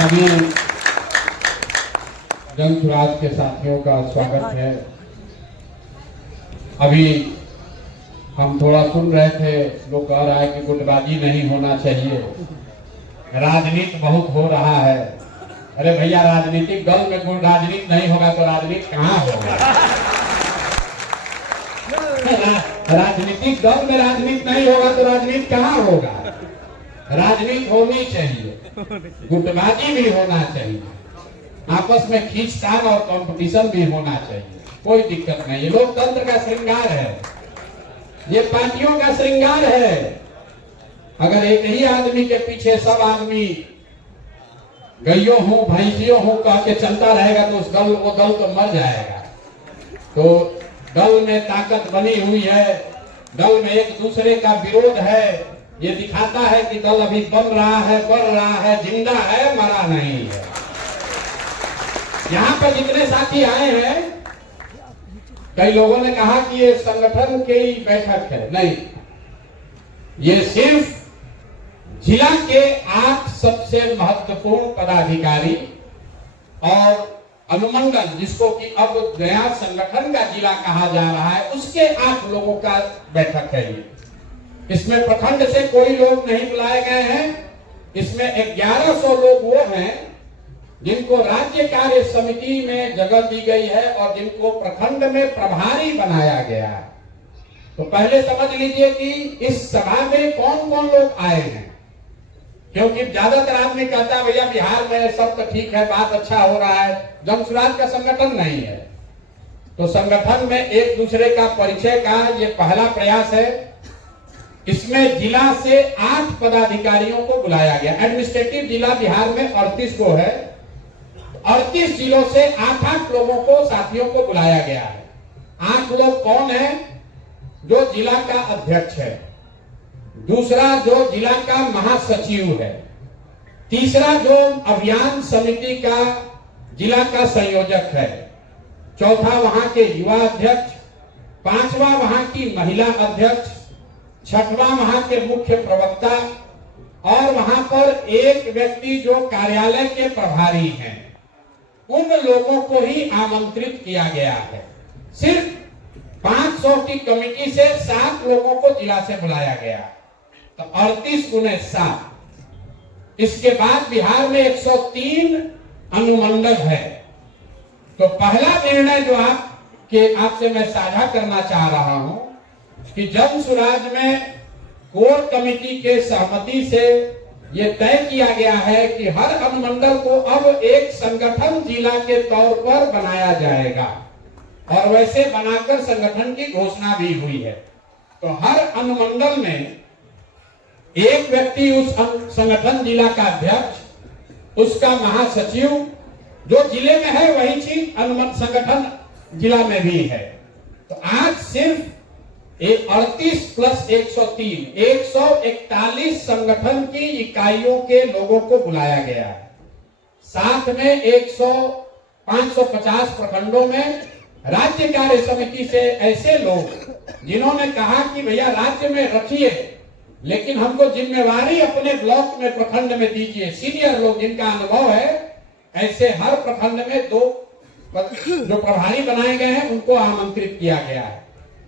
सभी जन स्वराज के साथियों का स्वागत है। अभी हम थोड़ा सुन रहे थे, लोग कह रहा है कि गुटबाजी नहीं होना चाहिए, राजनीति बहुत हो रहा है। अरे भैया, राजनीतिक दल में कोई राजनीति नहीं होगा तो राजनीति कहाँ होगा? राजनीतिक दल में राजनीति नहीं होगा तो राजनीति कहाँ होगा? राजनीति होनी चाहिए, गुटबाजी भी होना चाहिए, आपस में खींचतान और कंपटीशन भी होना चाहिए, कोई दिक्कत नहीं। ये लोकतंत्र का श्रृंगार है, ये पार्टियों का श्रृंगार है। अगर एक ही आदमी के पीछे सब आदमी गइयों हूं भैंसियों हूं कह के चलता रहेगा तो वो दल तो मर जाएगा। तो दल में ताकत बनी हुई है, दल में एक दूसरे का विरोध है, ये दिखाता है कि दल अभी बन रहा है, बढ़ रहा है, जिंदा है, मरा नहीं है। यहाँ पर जितने साथी आए हैं, कई लोगों ने कहा कि ये संगठन की बैठक है, नहीं, ये सिर्फ जिला के 8 सबसे महत्वपूर्ण पदाधिकारी और अनुमंडल, जिसको कि अब नया संगठन का जिला कहा जा रहा है, उसके 8 लोगों का बैठक है ये। इसमें प्रखंड से कोई लोग नहीं बुलाए गए हैं। इसमें 1100 लोग वो हैं जिनको राज्य कार्य समिति में जगह दी गई है और जिनको प्रखंड में प्रभारी बनाया गया है। तो पहले समझ लीजिए कि इस सभा में कौन कौन लोग आए हैं, क्योंकि ज्यादातर आदमी कहता है भैया बिहार में सब तो ठीक है, बात अच्छा हो रहा है, जन स्वराज का संगठन नहीं है। तो संगठन में एक दूसरे का परिचय का ये पहला प्रयास है। इसमें जिला से 8 पदाधिकारियों को बुलाया गया। एडमिनिस्ट्रेटिव जिला बिहार में 38 को है, 38 जिलों से 8-8 लोगों को, साथियों को बुलाया गया है। 8 लोग कौन है? जो जिला का अध्यक्ष है, दूसरा जो जिला का महासचिव है, तीसरा जो अभियान समिति का जिला का संयोजक है, चौथा वहां के युवा अध्यक्ष, 5वां वहां की महिला अध्यक्ष, 6वां वहां के मुख्य प्रवक्ता और वहां पर एक व्यक्ति जो कार्यालय के प्रभारी हैं। उन लोगों को ही आमंत्रित किया गया है। सिर्फ 500 की कमेटी से 7 लोगों को जिला से बुलाया गया, तो 38 गुने 7। इसके बाद बिहार में 103 अनुमंडल है। तो पहला निर्णय जो आपसे मैं साझा करना चाह रहा हूं कि जन स्वराज में कोर कमेटी के सहमति से ये तय किया गया है कि हर अनुमंडल को अब एक संगठन जिला के तौर पर बनाया जाएगा और वैसे बनाकर संगठन की घोषणा भी हुई है। तो हर अनुमंडल में एक व्यक्ति, उस संगठन जिला का अध्यक्ष, उसका महासचिव, जो जिले में है वही चीज संगठन जिला में भी है। तो आज सिर्फ 38 प्लस 103, 141 संगठन की इकाइयों के लोगों को बुलाया गया है। साथ में 550 प्रखंडों में राज्य कार्य समिति से ऐसे लोग जिन्होंने कहा कि भैया राज्य में रखिए, लेकिन हमको जिम्मेवारी अपने ब्लॉक में, प्रखंड में दीजिए। सीनियर लोग जिनका अनुभव है, ऐसे हर प्रखंड में 2 जो प्रभारी बनाए गए हैं उनको आमंत्रित किया गया है।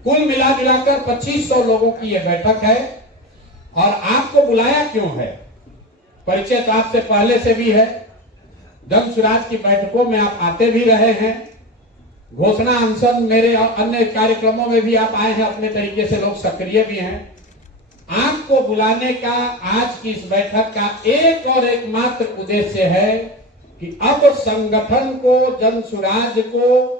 कुल मिलाकर 2500 लोगों की यह बैठक है। और आपको बुलाया क्यों है? परिचय तो आपसे पहले से भी है, जन स्वराज की बैठकों में आप आते भी रहे हैं, घोषणा अनशन मेरे अन्य कार्यक्रमों में भी आप आए हैं, अपने तरीके से लोग सक्रिय भी हैं। आपको बुलाने का आज की इस बैठक का एक और एकमात्र उद्देश्य है कि अब संगठन को, जन स्वराज को,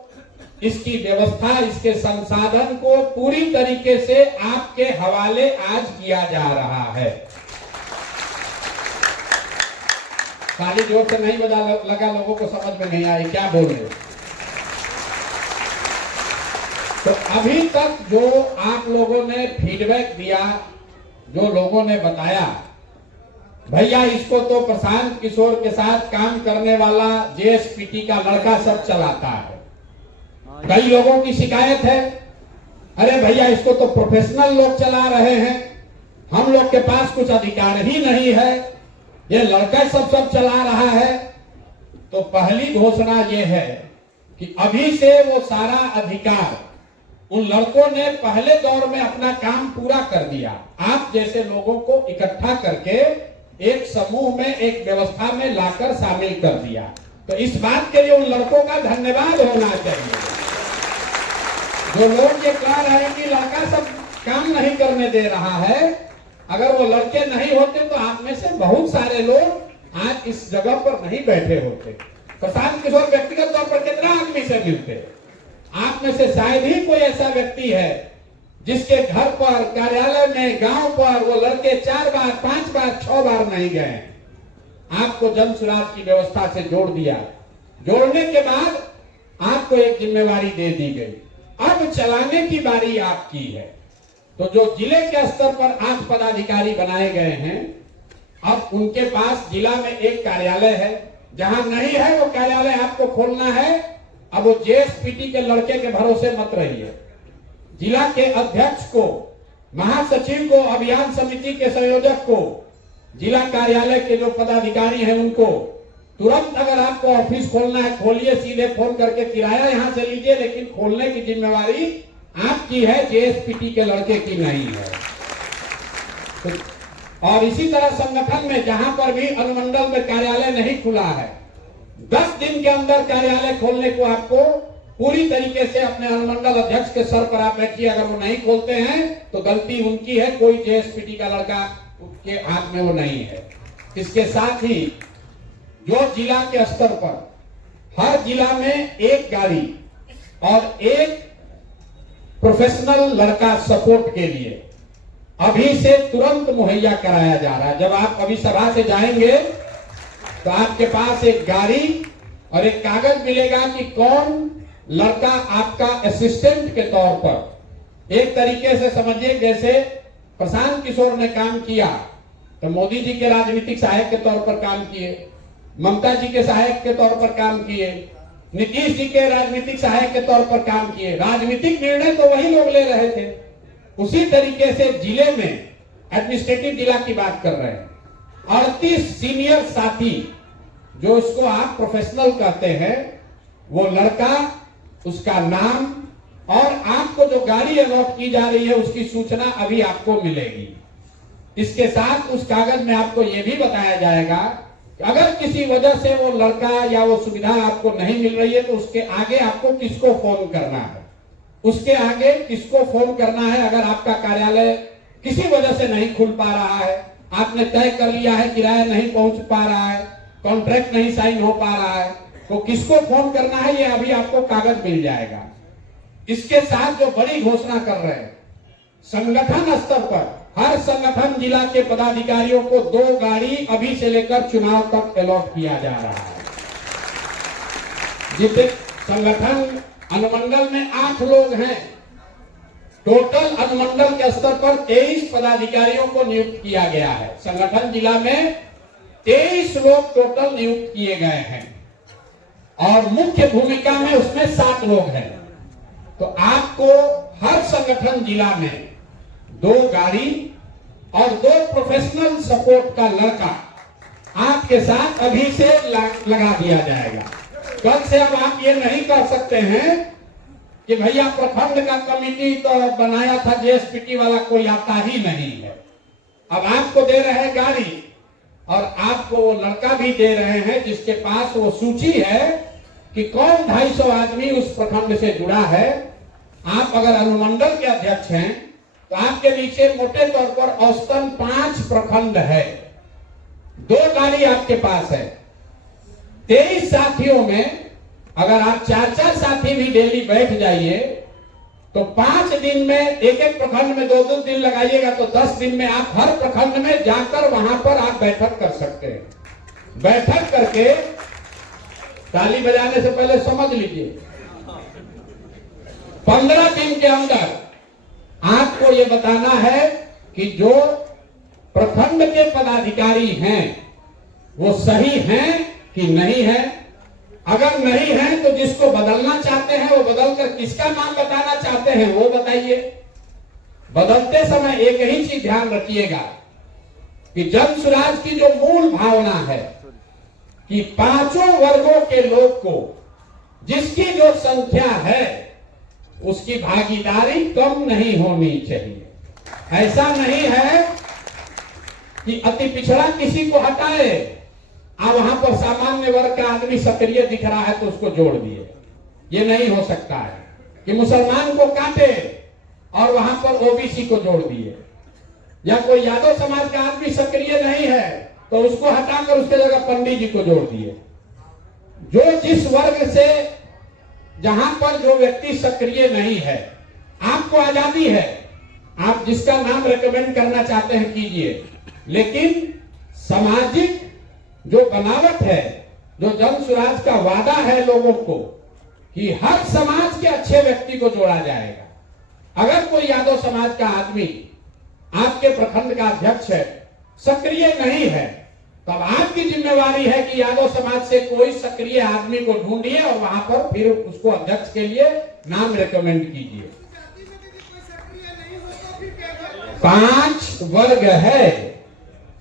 इसकी व्यवस्था, इसके संसाधन को पूरी तरीके से आपके हवाले आज किया जा रहा है। ताली जोर से नहीं बजा लगा, लोगों को समझ में नहीं आई क्या बोल रहे। तो अभी तक जो आप लोगों ने फीडबैक दिया, जो लोगों ने बताया, भैया इसको तो प्रशांत किशोर के साथ काम करने वाला जेएसपीटी का लड़का सब चलाता है। कई लोगों की शिकायत है, अरे भैया इसको तो प्रोफेशनल लोग चला रहे हैं, हम लोग के पास कुछ अधिकार ही नहीं है, ये लड़का सब चला रहा है। तो पहली घोषणा ये है कि अभी से वो सारा अधिकार उन लड़कों ने पहले दौर में अपना काम पूरा कर दिया। आप जैसे लोगों को इकट्ठा करके एक समूह में, एक व्यवस्था में लाकर शामिल कर दिया। तो इस बात के लिए उन लड़कों का धन्यवाद होना चाहिए। जो लोग ये कह रहे हैं कि लड़का सब काम नहीं करने दे रहा है, अगर वो लड़के नहीं होते तो आप में से बहुत सारे लोग आज इस जगह पर नहीं बैठे होते। प्रशांत किशोर व्यक्तिगत तौर पर कितना आदमी से मिलते, आप में से शायद ही कोई ऐसा व्यक्ति है जिसके घर पर, कार्यालय में, गांव पर वो लड़के 4 बार, 5 बार, 6 बार नहीं गए। आपको जन सुराज की व्यवस्था से जोड़ दिया। जोड़ने के बाद आपको एक जिम्मेवारी दे दी गई। अब चलाने की बारी आपकी है। तो जो जिले के स्तर पर 8 पदाधिकारी बनाए गए हैं, अब उनके पास जिला में एक कार्यालय है। जहां नहीं है वो कार्यालय आपको खोलना है। अब वो जेएसपीटी के लड़के के भरोसे मत रहिए। जिला के अध्यक्ष को, महासचिव को, अभियान समिति के संयोजक को, जिला कार्यालय के जो पदाधिकारी हैं उनको तुरंत अगर आपको ऑफिस खोलना है खोलिए, सीधे फोन करके किराया यहां से लीजिए, लेकिन खोलने की जिम्मेवारी आपकी है, जेएसपीटी के लड़के की नहीं है। और इसी तरह संगठन में जहां पर भी अनुमंडल में कार्यालय नहीं खुला है, 10 दिन के अंदर कार्यालय खोलने को आपको पूरी तरीके से अपने अनुमंडल अध्यक्ष के सर पर आप बैठिए। अगर वो नहीं खोलते हैं तो गलती उनकी है, कोई जेएसपीटी का लड़का के हाथ में वो नहीं है। इसके साथ ही जो जिला के स्तर पर हर जिला में एक गाड़ी और एक प्रोफेशनल लड़का सपोर्ट के लिए अभी से तुरंत मुहैया कराया जा रहा है। जब आप अभी सभा से जाएंगे तो आपके पास एक गाड़ी और एक कागज मिलेगा कि कौन लड़का आपका असिस्टेंट के तौर पर, एक तरीके से समझिए जैसे प्रशांत किशोर ने काम किया तो मोदी जी के राजनीतिक सहायक के तौर पर काम किए, ममता जी के सहायक के तौर पर काम किए, नीतीश जी के राजनीतिक सहायक के तौर पर काम किए। राजनीतिक निर्णय तो वही लोग ले रहे थे। उसी तरीके से जिले में एडमिनिस्ट्रेटिव जिला की बात कर रहे हैं, 38 सीनियर साथी जो इसको आप प्रोफेशनल कहते हैं, वो लड़का, उसका नाम और आपको जो गाड़ी अलॉट की जा रही है उसकी सूचना अभी आपको मिलेगी। इसके साथ उस कागज में आपको यह भी बताया जाएगा कि अगर किसी वजह से वो लड़का या वो सुविधा आपको नहीं मिल रही है तो उसके आगे आपको किसको फोन करना है, उसके आगे किसको फोन करना है। अगर आपका कार्यालय किसी वजह से नहीं खुल पा रहा है, आपने तय कर लिया है, किराया नहीं पहुंच पा रहा है, कॉन्ट्रैक्ट नहीं साइन हो पा रहा है, तो किसको फोन करना है ये अभी आपको कागज मिल जाएगा। इसके साथ जो बड़ी घोषणा कर रहे हैं, संगठन स्तर पर हर संगठन जिला के पदाधिकारियों को 2 गाड़ी अभी से लेकर चुनाव तक अलॉट किया जा रहा है। जितने संगठन अनुमंडल में 8 लोग हैं, टोटल अनुमंडल के स्तर पर 23 पदाधिकारियों को नियुक्त किया गया है। संगठन जिला में 23 लोग टोटल नियुक्त किए गए हैं और मुख्य भूमिका में उसमें 7 लोग हैं। तो आपको हर संगठन जिला में 2 गाड़ी और 2 प्रोफेशनल सपोर्ट का लड़का आपके साथ अभी से लगा दिया जाएगा। कल से अब आप ये नहीं कर सकते हैं कि भैया प्रखंड का कमेटी तो बनाया था, जेएसपीटी वाला कोई आता ही नहीं है। अब आपको दे रहे हैं गाड़ी और आपको वो लड़का भी दे रहे हैं जिसके पास वो सूची है कि कौन 250 आदमी उस प्रखंड से जुड़ा है। आप अगर अनुमंडल के अध्यक्ष हैं तो आपके नीचे मोटे तौर पर औसतन 5 प्रखंड है, 2 गाड़ी आपके पास है। 23 साथियों में अगर आप 4-4 साथी भी डेली बैठ जाइए तो 5 दिन में एक प्रखंड में 2-2 दिन लगाइएगा तो 10 दिन में आप हर प्रखंड में जाकर वहां पर आप बैठक कर सकते हैं। बैठक करके ताली बजाने से पहले समझ लीजिए 15 दिन के अंदर आपको ये बताना है कि जो प्रखंड के पदाधिकारी हैं वो सही हैं कि नहीं है। अगर नहीं है तो जिसको बदलना चाहते हैं वो बदलकर किसका नाम बताना चाहते हैं वो बताइए। बदलते समय एक ही चीज ध्यान रखिएगा कि जन सुराज की जो मूल भावना है कि पांचों वर्गों के लोग को जिसकी जो संख्या है उसकी भागीदारी कम नहीं होनी चाहिए। ऐसा नहीं है कि अति पिछड़ा किसी को हटाए, आप वहां पर सामान्य वर्ग का आदमी सक्रिय दिख रहा है तो उसको जोड़ दिए। ये नहीं हो सकता है कि मुसलमान को काटे और वहां पर ओबीसी को जोड़ दिए, या कोई यादव समाज का आदमी सक्रिय नहीं है तो उसको हटाकर उसके जगह पंडित जी को जोड़ दिए। जो जिस वर्ग से, जहां पर जो व्यक्ति सक्रिय नहीं है, आपको आजादी है, आप जिसका नाम रेकमेंड करना चाहते हैं कीजिए, लेकिन सामाजिक जो बनावट है, जो जन स्वराज का वादा है लोगों को कि हर समाज के अच्छे व्यक्ति को जोड़ा जाएगा। अगर कोई यादव समाज का आदमी आपके प्रखंड का अध्यक्ष है, सक्रिय नहीं है, तब आपकी जिम्मेवारी है कि यादव समाज से कोई सक्रिय आदमी को ढूंढिए और वहां पर फिर उसको अध्यक्ष के लिए नाम रेकमेंड कीजिए। 5 वर्ग है,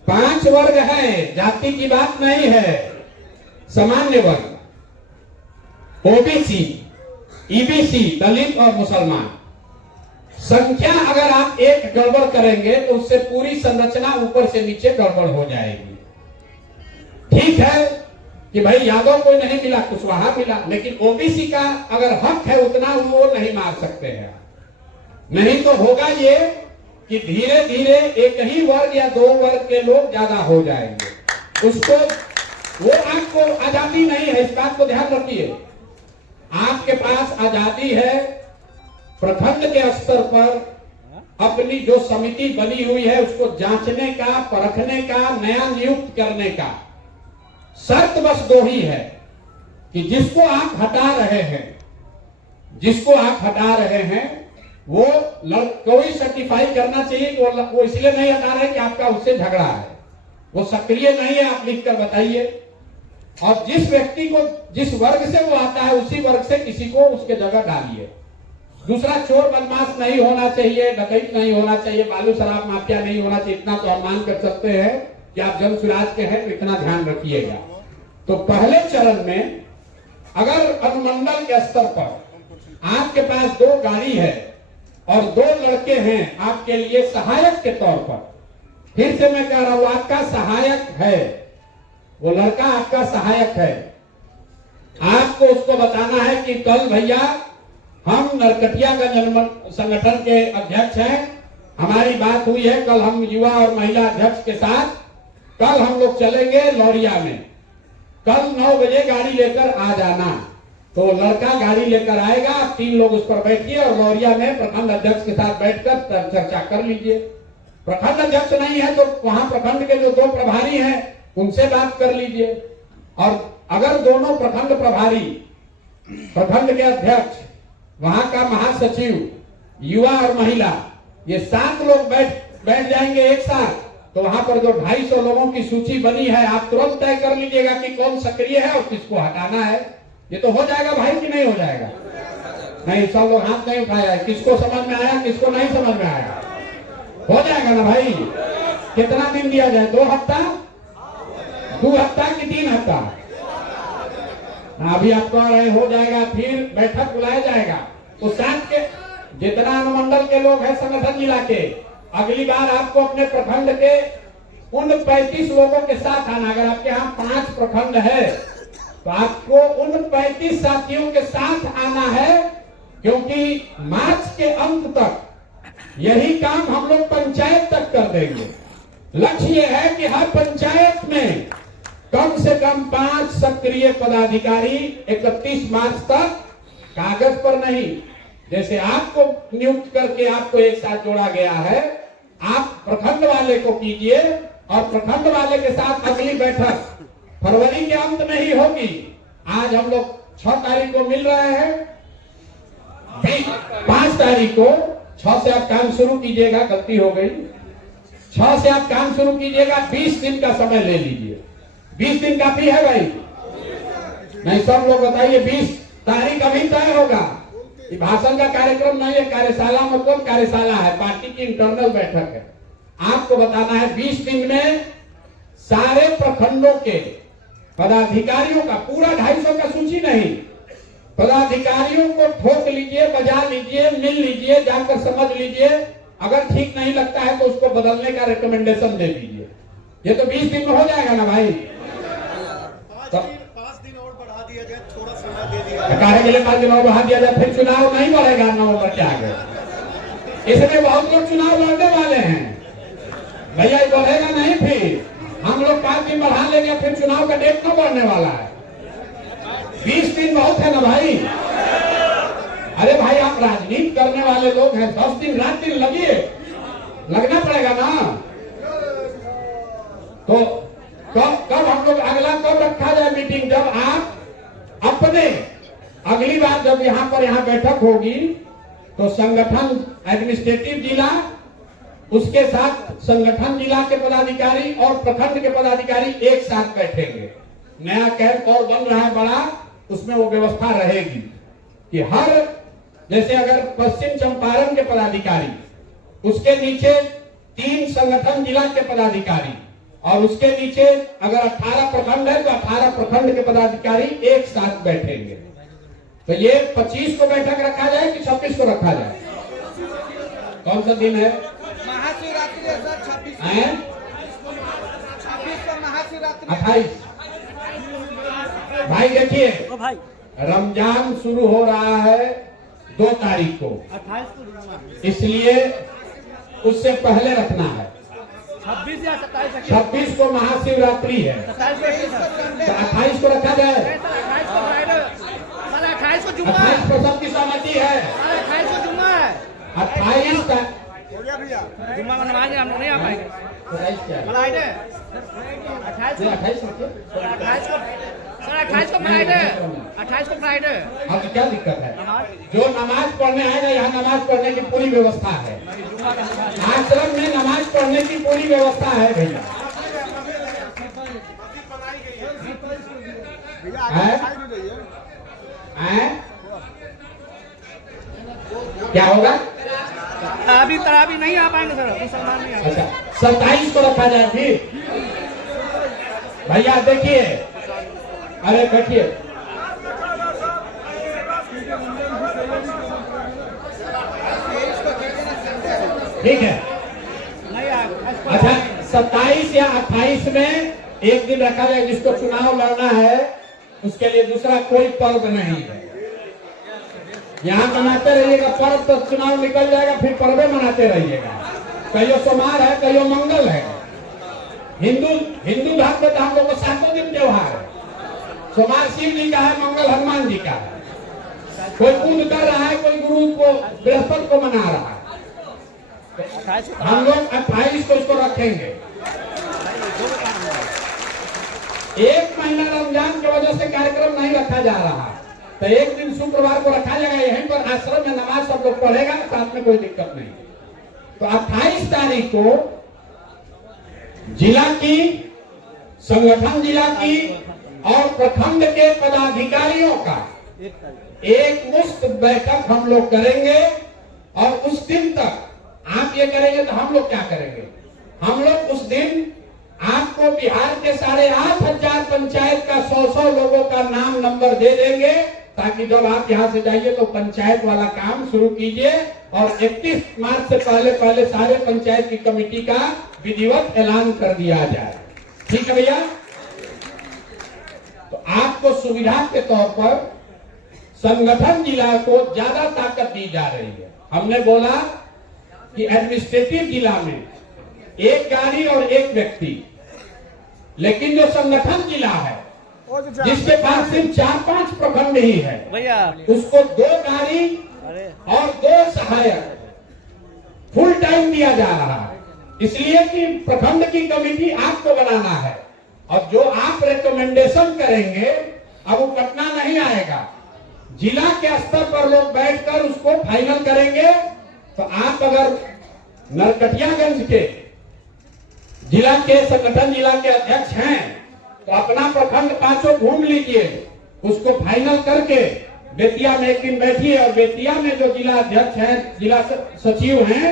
5 वर्ग है, जाति की बात नहीं है। सामान्य वर्ग, ओबीसी, ईबीसी, दलित और मुसलमान, संख्या अगर आप एक गड़बड़ करेंगे तो उससे पूरी संरचना ऊपर से नीचे गड़बड़ हो जाएगी। ठीक है कि भाई यादव को नहीं मिला, कुशवाहा मिला, लेकिन ओबीसी का अगर हक है उतना वो नहीं मार सकते हैं। नहीं तो होगा ये कि धीरे धीरे एक ही वर्ग या 2 वर्ग के लोग ज्यादा हो जाएंगे। उसको, वो आपको आजादी नहीं है, इस बात को ध्यान रखिए। आपके पास आजादी है प्रखंड के स्तर पर अपनी जो समिति बनी हुई है उसको जांचने का, परखने का, नया नियुक्त करने का। शर्त बस 2 ही है कि जिसको आप हटा रहे हैं, जिसको आप हटा रहे हैं वो कोई सर्टिफाई करना चाहिए कि वो इसलिए नहीं हटा रहे कि आपका उससे झगड़ा है, वो सक्रिय नहीं है, आप लिख कर बताइए। और जिस व्यक्ति को, जिस वर्ग से वो आता है उसी वर्ग से किसी को उसके जगह डालिए। दूसरा, चोर बदमाश नहीं होना चाहिए, डकैत नहीं होना चाहिए, बालू शराब माफिया नहीं होना चाहिए। इतना तो हम मान कर सकते हैं कि आप जन स्वराज के हैं तो इतना ध्यान रखिएगा। तो पहले चरण में अगर अनुमंडल के स्तर पर आपके पास 2 गाड़ी है और 2 लड़के हैं आपके लिए सहायक के तौर पर, फिर से मैं कह रहा हूं आपका सहायक है, वो लड़का आपका सहायक है। आपको उसको बताना है कि कल भैया हम नरकटियागंज संगठन के अध्यक्ष हैं, हमारी बात हुई है, कल हम युवा और महिला अध्यक्ष के साथ कल हम लोग चलेंगे लौरिया में, कल 9 बजे गाड़ी लेकर आ जाना। तो लड़का गाड़ी लेकर आएगा, आप 3 लोग उस पर बैठिए और लौरिया में प्रखंड अध्यक्ष के साथ बैठकर चर्चा कर लीजिए। प्रखंड अध्यक्ष नहीं है तो वहां प्रखंड के जो 2 प्रभारी हैं उनसे बात कर लीजिए। और अगर दोनों प्रखंड प्रभारी, प्रखंड के अध्यक्ष, वहां का महासचिव, युवा और महिला, ये 7 लोग बैठ जाएंगे एक साथ, तो वहां पर जो 250 लोगों की सूची बनी है आप तुरंत तय कर लीजिएगा कि कौन सक्रिय है और किसको हटाना है। ये तो हो जाएगा भाई कि नहीं हो जाएगा? नहीं, सब लोग हाथ नहीं उठाया। किसको समझ में आया, किसको नहीं समझ में आया? हो जाएगा ना भाई? कितना दिन दिया जाए? 2 हफ्ता, 2 हफ्ता कि 3 हफ्ता? अभी आप कह रहे हो जाएगा, फिर बैठक बुलाया जाएगा। तो साथ के जितना अनुमंडल के लोग हैं संगठन जिला के, अगली बार आपको अपने प्रखंड के उन 35 लोगों के साथ आना। अगर आपके यहाँ 5 प्रखंड है तो आपको उन 35 साथियों के साथ आना है, क्योंकि मार्च के अंत तक यही काम हम लोग पंचायत तक कर देंगे। लक्ष्य यह है कि हर पंचायत में कम से कम 5 सक्रिय पदाधिकारी 31 मार्च तक, कागज पर नहीं, जैसे आपको नियुक्त करके आपको एक साथ जोड़ा गया है, आप प्रखंड वाले को कीजिए और प्रखंड वाले के साथ अगली बैठक फरवरी के अंत में ही होगी। आज हम लोग 6 तारीख को मिल रहे हैं, 5 तारीख को 6 से आप काम शुरू कीजिएगा। गलती हो गई, 6 से आप काम शुरू कीजिएगा। 20 दिन का समय ले लीजिए। 20 दिन काफी है भाई? नहीं, सब लोग बताइए। 20 तारीख अभी तय होगा। ये भाषण का कार्यक्रम नहीं है, कार्यशाला मतलब कार्यशाला है, पार्टी की इंटरनल बैठक है। आपको बताना है 20 दिन में सारे प्रखंडों के पदाधिकारियों का पूरा 250 का सूची नहीं, पदाधिकारियों को ठोक लीजिए, बजा लीजिए, मिल लीजिए, जाकर समझ लीजिए, अगर ठीक नहीं लगता है तो उसको बदलने का रिकमेंडेशन दे दीजिए। ये तो 20 दिन में हो जाएगा ना भाई। 5 दिन और बढ़ा दिया जाए, थोड़ा समय दे दिया जाए। काहे के लिए 5 दिन और बढ़ा दिया जाए? फिर चुनाव नहीं बढ़ेगा नवंबर के आगे। इसमें बहुत लोग चुनाव लड़ने वाले हैं भैया, ये बढ़ेगा नहीं। फिर हम लोग 5 दिन बढ़ा लेंगे, फिर चुनाव का डेट न बढ़ने वाला है। 20 दिन बहुत है ना भाई। अरे भाई आप राजनीति करने वाले लोग हैं, 10 दिन रात दिन लगिए, लगना पड़ेगा ना। तो कब हम लोग अगला कब रखा जाए मीटिंग? जब आप अपने अगली बार जब यहाँ बैठक होगी तो संगठन एडमिनिस्ट्रेटिव जिला, उसके साथ संगठन जिला के पदाधिकारी और प्रखंड के पदाधिकारी एक साथ बैठेंगे। नया कैंप और बन रहा है बड़ा, उसमें वो व्यवस्था रहेगी कि हर, जैसे अगर पश्चिम चंपारण के पदाधिकारी, उसके नीचे 3 संगठन जिला के पदाधिकारी, और उसके नीचे अगर 18 प्रखंड है तो 18 प्रखंड के पदाधिकारी एक साथ बैठेंगे। तो ये 25 को बैठक रखा जाए कि 26 को रखा जाए? कौन सा दिन है? महाशिवरात्रि है सर, 26 को महाशिवरात्रि। 28 भाई देखिए, रमजान शुरू हो रहा है 2 तारीख को, 28 को, इसलिए उससे पहले रखना है। 26 या 27 26 को महाशिवरात्रि है, 28 को रखा जाए। 28 को जुम्मा, 28 को सबकी सहमति है। 28 को जुम्मा है। 28 का हो गया भैया, जुम्मा में नमाज हम लोग नहीं आ पाएंगे। 28 क्या है? फ्राइडे 28 को, 28 रखिए। 28 को सर, 28 को फ्राइडे, 28 को फ्राइडे। अब क्या दिक्कत है? जो नमाज पढ़ने आएगा, यहाँ नमाज पढ़ने की पूरी व्यवस्था है। आश्रम में नमाज पढ़ने की पूरी व्यवस्था है भैया। क्या होगा? तरावी नहीं आ पाएंगे सर, मुसलमान नहीं आ पाएंगे। अच्छा, 27 को रखा जाए फिर। भैया देखिए, अरे बैठिए, ठीक है। अच्छा, 27 या 28 में एक दिन रखा जाए, जिसको चुनाव लड़ना है उसके लिए दूसरा कोई पर्व नहीं है। यहाँ मनाते रहिएगा पर्व, तो चुनाव निकल जाएगा, फिर पर्वे मनाते रहिएगा। कहियो सोमवार है, कहियो मंगल है। हिंदू धर्म में तो हम लोग को 7 दिन त्योहार है। सोमवार शिव जी का है, मंगल हनुमान जी का है। कोई पूज कर रहा है, कोई गुरु को बृहस्पति को मना रहा है। हम लोग 28 को इसको रखेंगे। 1 महीना रमजान की वजह से कार्यक्रम नहीं रखा जा रहा, तो एक दिन शुक्रवार को रखा जाएगा। यहीं पर आश्रम में नमाज सब लोग पढ़ेगा, साथ में कोई दिक्कत नहीं। तो 28 तारीख को जिला की, संगठन जिला की और प्रखंड के पदाधिकारियों का एक मुश्त बैठक हम लोग करेंगे। और उस दिन तक आप ये करेंगे तो हम लोग क्या करेंगे? हम लोग उस दिन आपको बिहार के 8,500 पंचायत का 100 लोगों का नाम नंबर दे देंगे, ताकि जब आप यहाँ से जाइए तो पंचायत वाला काम शुरू कीजिए। और 31 मार्च से पहले सारे पंचायत की कमेटी का विधिवत ऐलान कर दिया जाए। ठीक है भैया? तो आपको सुविधा के तौर पर संगठन जिला को ज्यादा ताकत दी जा रही है। हमने बोला कि एडमिनिस्ट्रेटिव जिला में 1 गाड़ी और 1 व्यक्ति, लेकिन जो संगठन जिला है जिसके पास सिर्फ 4-5 प्रखंड ही है, उसको 2 गाड़ी और 2 सहायक फुल टाइम दिया जा रहा है। इसलिए कि प्रखंड की कमेटी आपको बनाना है, और जो आप रिकमेंडेशन करेंगे अब वो कटना नहीं आएगा। जिला के स्तर पर लोग बैठकर उसको फाइनल करेंगे। तो आप अगर नरकटियागंज के जिला के संगठन जिला के अध्यक्ष हैं तो अपना प्रखंड 5 घूम लीजिए, उसको फाइनल करके बेतिया में एक दिन बैठिए। और बेतिया में जो जिला अध्यक्ष हैं, जिला सचिव हैं,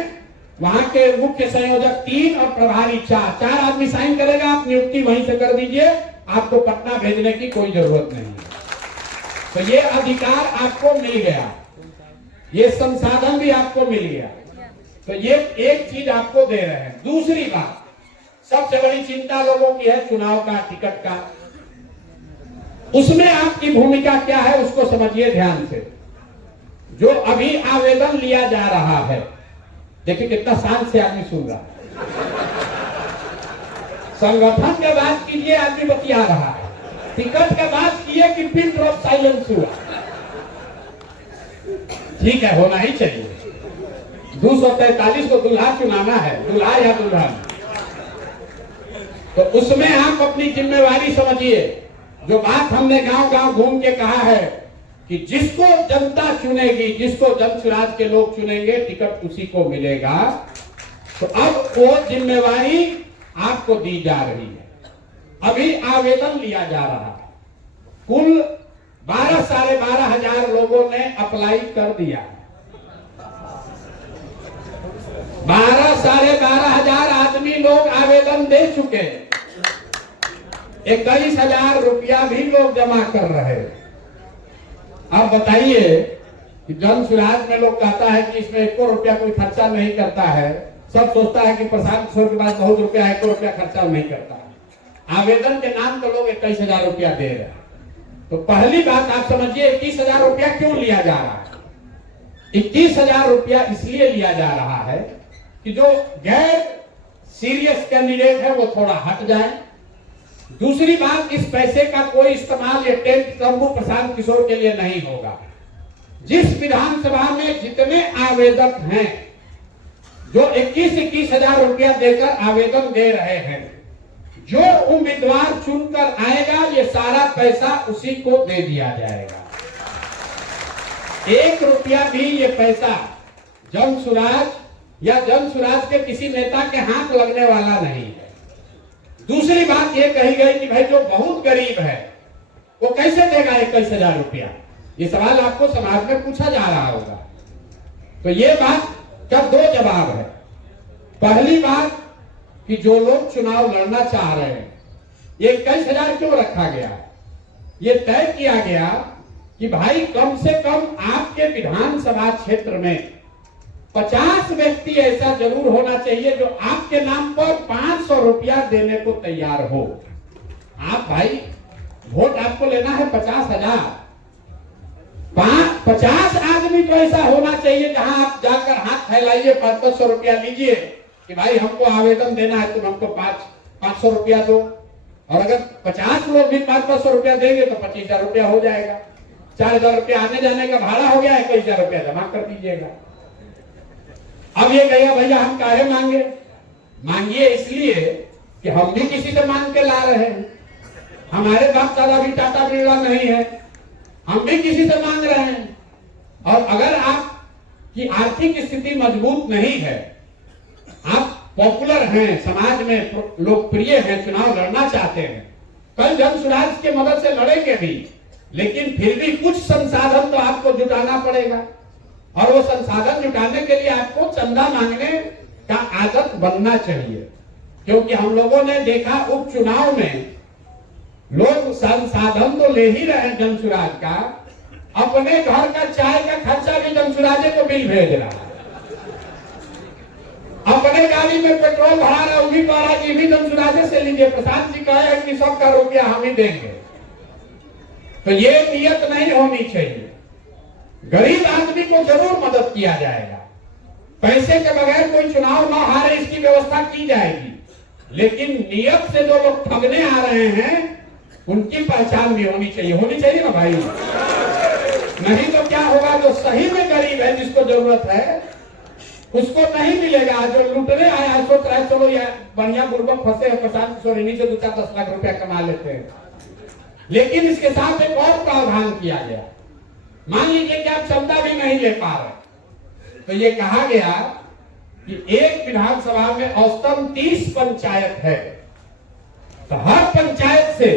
वहां के मुख्य संयोजक 3 और प्रभारी 4 आदमी साइन करेगा। आप नियुक्ति वहीं से कर दीजिए। आपको पटना भेजने की कोई जरूरत नहीं है। तो ये अधिकार आपको मिल गया, ये संसाधन भी आपको मिल गया। तो ये एक चीज आपको दे रहे हैं। दूसरी बात, सबसे बड़ी चिंता लोगों की है चुनाव का, टिकट का। उसमें आपकी भूमिका क्या है उसको समझिए ध्यान से। जो अभी आवेदन लिया जा रहा है, देखिए कितना शांत से आदमी सुन रहा है। संगठन के बात कीजिए, आदमी बतिया रहा है। टिकट के बात किए कि पिन ड्रॉप साइलेंस हुआ। ठीक है, होना ही चाहिए। 243 को दूल्हा चुनाना है, दूल्हा या दुल्हन। तो उसमें आप अपनी जिम्मेवारी समझिए। जो बात हमने गांव गांव घूम के कहा है कि जिसको जनता चुनेगी, जिसको जन स्वराज के लोग चुनेंगे, टिकट उसी को मिलेगा। तो अब वो जिम्मेवारी आपको दी जा रही है। अभी आवेदन लिया जा रहा है। कुल 12 साढ़े 12 हजार लोगों ने अप्लाई कर दिया। 12 साढ़े 12 हजार आदमी लोग आवेदन दे चुके। 21,000 रुपया भी लोग जमा कर रहे। अब बताइए कि जन स्वराज में लोग कहता है कि इसमें 1 रुपया कोई खर्चा नहीं करता है। सब सोचता है कि प्रशांत किशोर के पास बहुत रुपया है, 1 रुपया खर्चा नहीं करता है। आवेदन के नाम तो लोग 21,000 रुपया दे रहे हैं। तो पहली बात आप समझिए 21,000 रुपया क्यों लिया जा रहा है। 21,000 रुपया इसलिए लिया जा रहा है कि जो गैर सीरियस कैंडिडेट है वो थोड़ा हट जाए। दूसरी बात, इस पैसे का कोई इस्तेमाल ये टेंट तंबू प्रशांत किशोर के लिए नहीं होगा। जिस विधानसभा में जितने आवेदक हैं, जो 21,000 रुपया देकर आवेदन दे रहे हैं, जो उम्मीदवार चुनकर आएगा ये सारा पैसा उसी को दे दिया जाएगा। 1 रुपया भी ये पैसा जन स्वराज या जन स्वराज के किसी नेता के हाथ लगने वाला नहीं है। दूसरी बात ये कही गई कि भाई जो बहुत गरीब है वो कैसे देगा 21,000 रुपया। ये सवाल आपको समाज में पूछा जा रहा होगा। तो ये बात का 2 जवाब है। पहली बात कि जो लोग चुनाव लड़ना चाह रहे हैं, ये 21,000 क्यों रखा गया। ये तय किया गया कि भाई कम से कम आपके विधानसभा क्षेत्र में 50 व्यक्ति ऐसा जरूर होना चाहिए जो आपके नाम पर 500 रुपया देने को तैयार हो। आप भाई वोट आपको लेना है 50,000, 50 आदमी तो ऐसा होना चाहिए जहां आप जाकर हाथ फैलाइए, 500 रुपया लीजिए कि भाई हमको आवेदन देना है, तुम हमको 500 रुपया दो। और अगर 50 लोग भी 500 रुपया देंगे तो 25,000 रुपया हो जाएगा। 4,000 रुपया आने जाने का भाड़ा हो गया, 21,000 रुपया जमा कर दीजिएगा। अब ये कहेगा भैया हम काहे मांगे। मांगिए इसलिए कि हम भी किसी से मांग के ला रहे हैं। हमारे बाप दादा भी टाटा बिरला नहीं है, हम भी किसी से मांग रहे हैं। और अगर आपकी आर्थिक स्थिति मजबूत नहीं है, आप पॉपुलर हैं, समाज में लोकप्रिय हैं, चुनाव लड़ना चाहते हैं, कल जन स्वराज की मदद से लड़ेंगे भी, लेकिन फिर भी कुछ संसाधन तो आपको जुटाना पड़ेगा। और वो संसाधन जुटाने के लिए आपको चंदा मांगने का आदत बनना चाहिए। क्योंकि हम लोगों ने देखा उपचुनाव में लोग संसाधन तो ले ही रहे हैं जन स्वराज का, अपने घर का चाय का खर्चा भी जन स्वराज को बिल भेज रहा है, अपने गाड़ी में पेट्रोल भरा रहा है, वो भी कह रहा है कि भी जन स्वराज से लीजिए। प्रशांत जी कहे हैं कि सबका रुपया हम ही देंगे। तो ये नियत नहीं होनी चाहिए। गरीब आदमी को जरूर मदद किया जाएगा, पैसे के बगैर कोई चुनाव ना हारे इसकी व्यवस्था की जाएगी। लेकिन नियत से जो लोग ठगने आ रहे हैं उनकी पहचान भी होनी चाहिए ना भाई। नहीं तो क्या होगा, जो सही में गरीब है, जिसको जरूरत है, उसको नहीं मिलेगा। जो लूटने आया सोच रहा है चलो यार बढ़िया बुर्बक फंसे हैं, प्रशांत किशोर इन्हीं से 2-10 लाख रुपया कमा लेते हैं। लेकिन इसके साथ एक और प्रावधान किया गया। मान लीजिए कि आप चंदा भी नहीं ले पा रहे, तो ये कहा गया कि एक विधानसभा में औसतन 30 पंचायत है, तो हर पंचायत से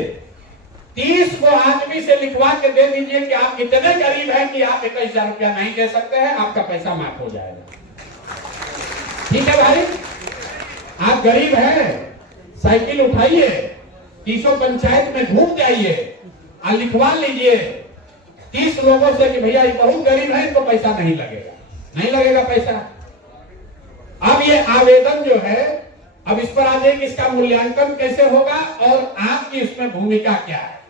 30 को आदमी से लिखवा के दे दीजिए कि आप इतने गरीब हैं कि आप 21,000 रुपया नहीं दे सकते हैं, आपका पैसा माफ हो जाएगा। ठीक है भाई, आप गरीब हैं, साइकिल उठाइए, 30 पंचायत में घूम जाइए और लिखवा लीजिए 30 लोगों से कि भैया ये बहुत गरीब है, इनको पैसा नहीं लगेगा, नहीं लगेगा पैसा। अब ये आवेदन जो है, अब इस पर आ जाए कि इसका मूल्यांकन कैसे होगा और आपकी इसमें भूमिका क्या है।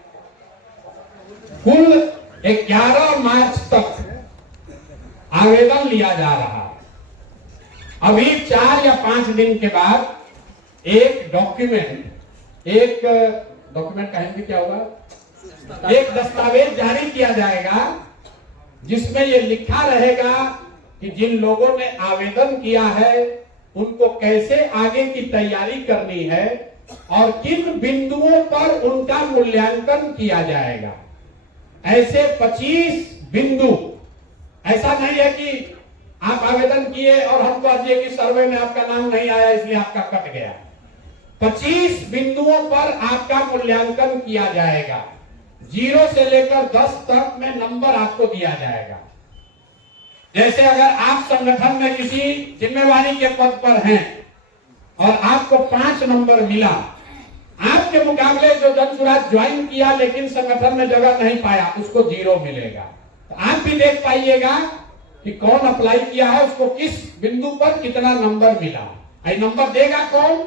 कुल 11 मार्च तक आवेदन लिया जा रहा है। अभी 4 या 5 दिन के बाद एक डॉक्यूमेंट कहेंगे क्या होगा, एक दस्तावेज जारी किया जाएगा जिसमें ये लिखा रहेगा कि जिन लोगों ने आवेदन किया है उनको कैसे आगे की तैयारी करनी है और किन बिंदुओं पर उनका मूल्यांकन किया जाएगा। ऐसे 25 बिंदु, ऐसा नहीं है कि आप आवेदन किए और हमको आज ये कि सर्वे में आपका नाम नहीं आया इसलिए आपका कट गया। 25 बिंदुओं पर आपका मूल्यांकन किया जाएगा। 0 से लेकर 10 तक में नंबर आपको दिया जाएगा। जैसे अगर आप संगठन में किसी जिम्मेवारी के पद पर हैं और आपको 5 नंबर मिला, आपके मुकाबले जो जनसुराज ज्वाइन किया लेकिन संगठन में जगह नहीं पाया उसको 0 मिलेगा। तो आप भी देख पाइएगा कि कौन अप्लाई किया है, उसको किस बिंदु पर कितना नंबर मिला। ये नंबर देगा कौन?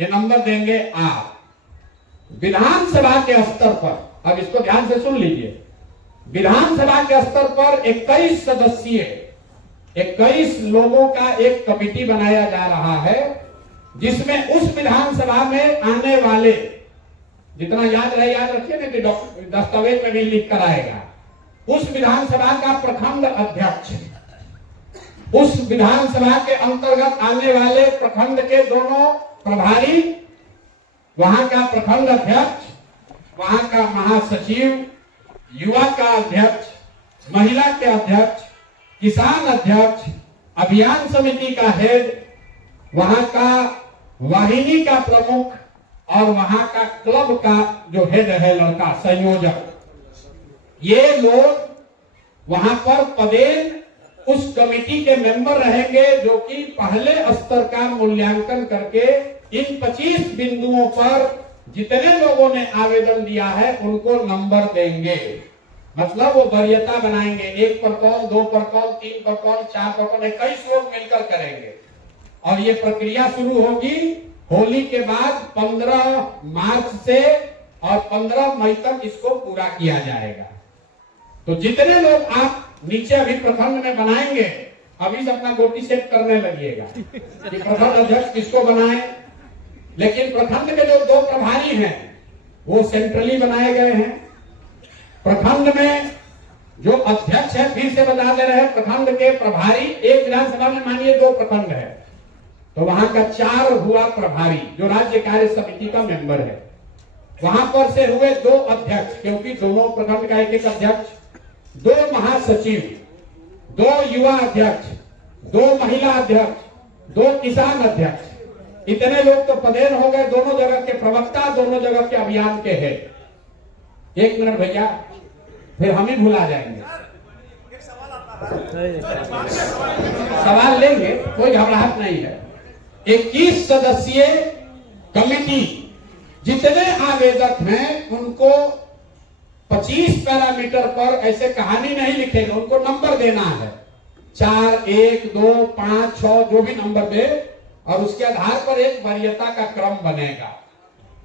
ये नंबर देंगे आप। विधानसभा के स्तर पर, अब इसको ध्यान से सुन लीजिए, विधानसभा के स्तर पर 21 सदस्यीय 21 लोगों का एक कमेटी बनाया जा रहा है जिसमें उस विधानसभा में आने वाले, जितना याद रखिए ना कि दस्तावेज में भी लिख कर आएगा, उस विधानसभा का प्रखंड अध्यक्ष, उस विधानसभा के अंतर्गत आने वाले प्रखंड के दोनों प्रभारी, वहां का प्रखंड अध्यक्ष, वहां का महासचिव, युवा का अध्यक्ष, महिला के अध्यक्ष, किसान अध्यक्ष, अभियान समिति का हेड, वहां का वाहिनी का प्रमुख और वहां का क्लब का जो हेड है लड़का संयोजक, ये लोग वहां पर पदेन उस कमेटी के मेंबर रहेंगे जो कि पहले स्तर का मूल्यांकन करके इन 25 बिंदुओं पर जितने लोगों ने आवेदन दिया है उनको नंबर देंगे। मतलब वो वरीयता बनाएंगे, 1 पर कौन, 2 पर कौन, 3 पर कौन, 4 पर कौन, 21 लोग मिलकर करेंगे। और ये प्रक्रिया शुरू होगी होली के बाद 15 मार्च से और 15 मई तक इसको पूरा किया जाएगा। तो जितने लोग आप नीचे अभी प्रखंड में बनाएंगे, अभी से अपना गोटी सेट करने लगिएगा कि प्रखंड अध्यक्ष किसको बनाए। लेकिन प्रखंड के जो 2 प्रभारी हैं वो सेंट्रली बनाए गए हैं। प्रखंड में जो अध्यक्ष है, फिर से बता दे रहे हैं, प्रखंड के प्रभारी, एक विधानसभा में मानिए 2 प्रखंड है तो वहां का 4 हुआ प्रभारी जो राज्य कार्य समिति का मेंबर है। वहां पर से हुए 2 अध्यक्ष, क्योंकि दोनों प्रखंड का एक अध्यक्ष, 2 महासचिव, 2 युवा अध्यक्ष, 2 महिला अध्यक्ष, 2 किसान अध्यक्ष, इतने लोग तो पदेन हो गए। दोनों जगह के प्रवक्ता, दोनों जगह के अभियान के हेड। 1 मिनट भैया, फिर हम ही भुला जाएंगे। सवाल लेंगे, कोई घबराहट नहीं है। 21 सदस्यीय कमेटी, जितने आवेदक हैं उनको 25 पैरामीटर पर ऐसे कहानी नहीं लिखेगा, उनको नंबर देना है। 4, 1, 2, 5, 6 जो भी नंबर दे, और उसके आधार पर एक वरीयता का क्रम बनेगा।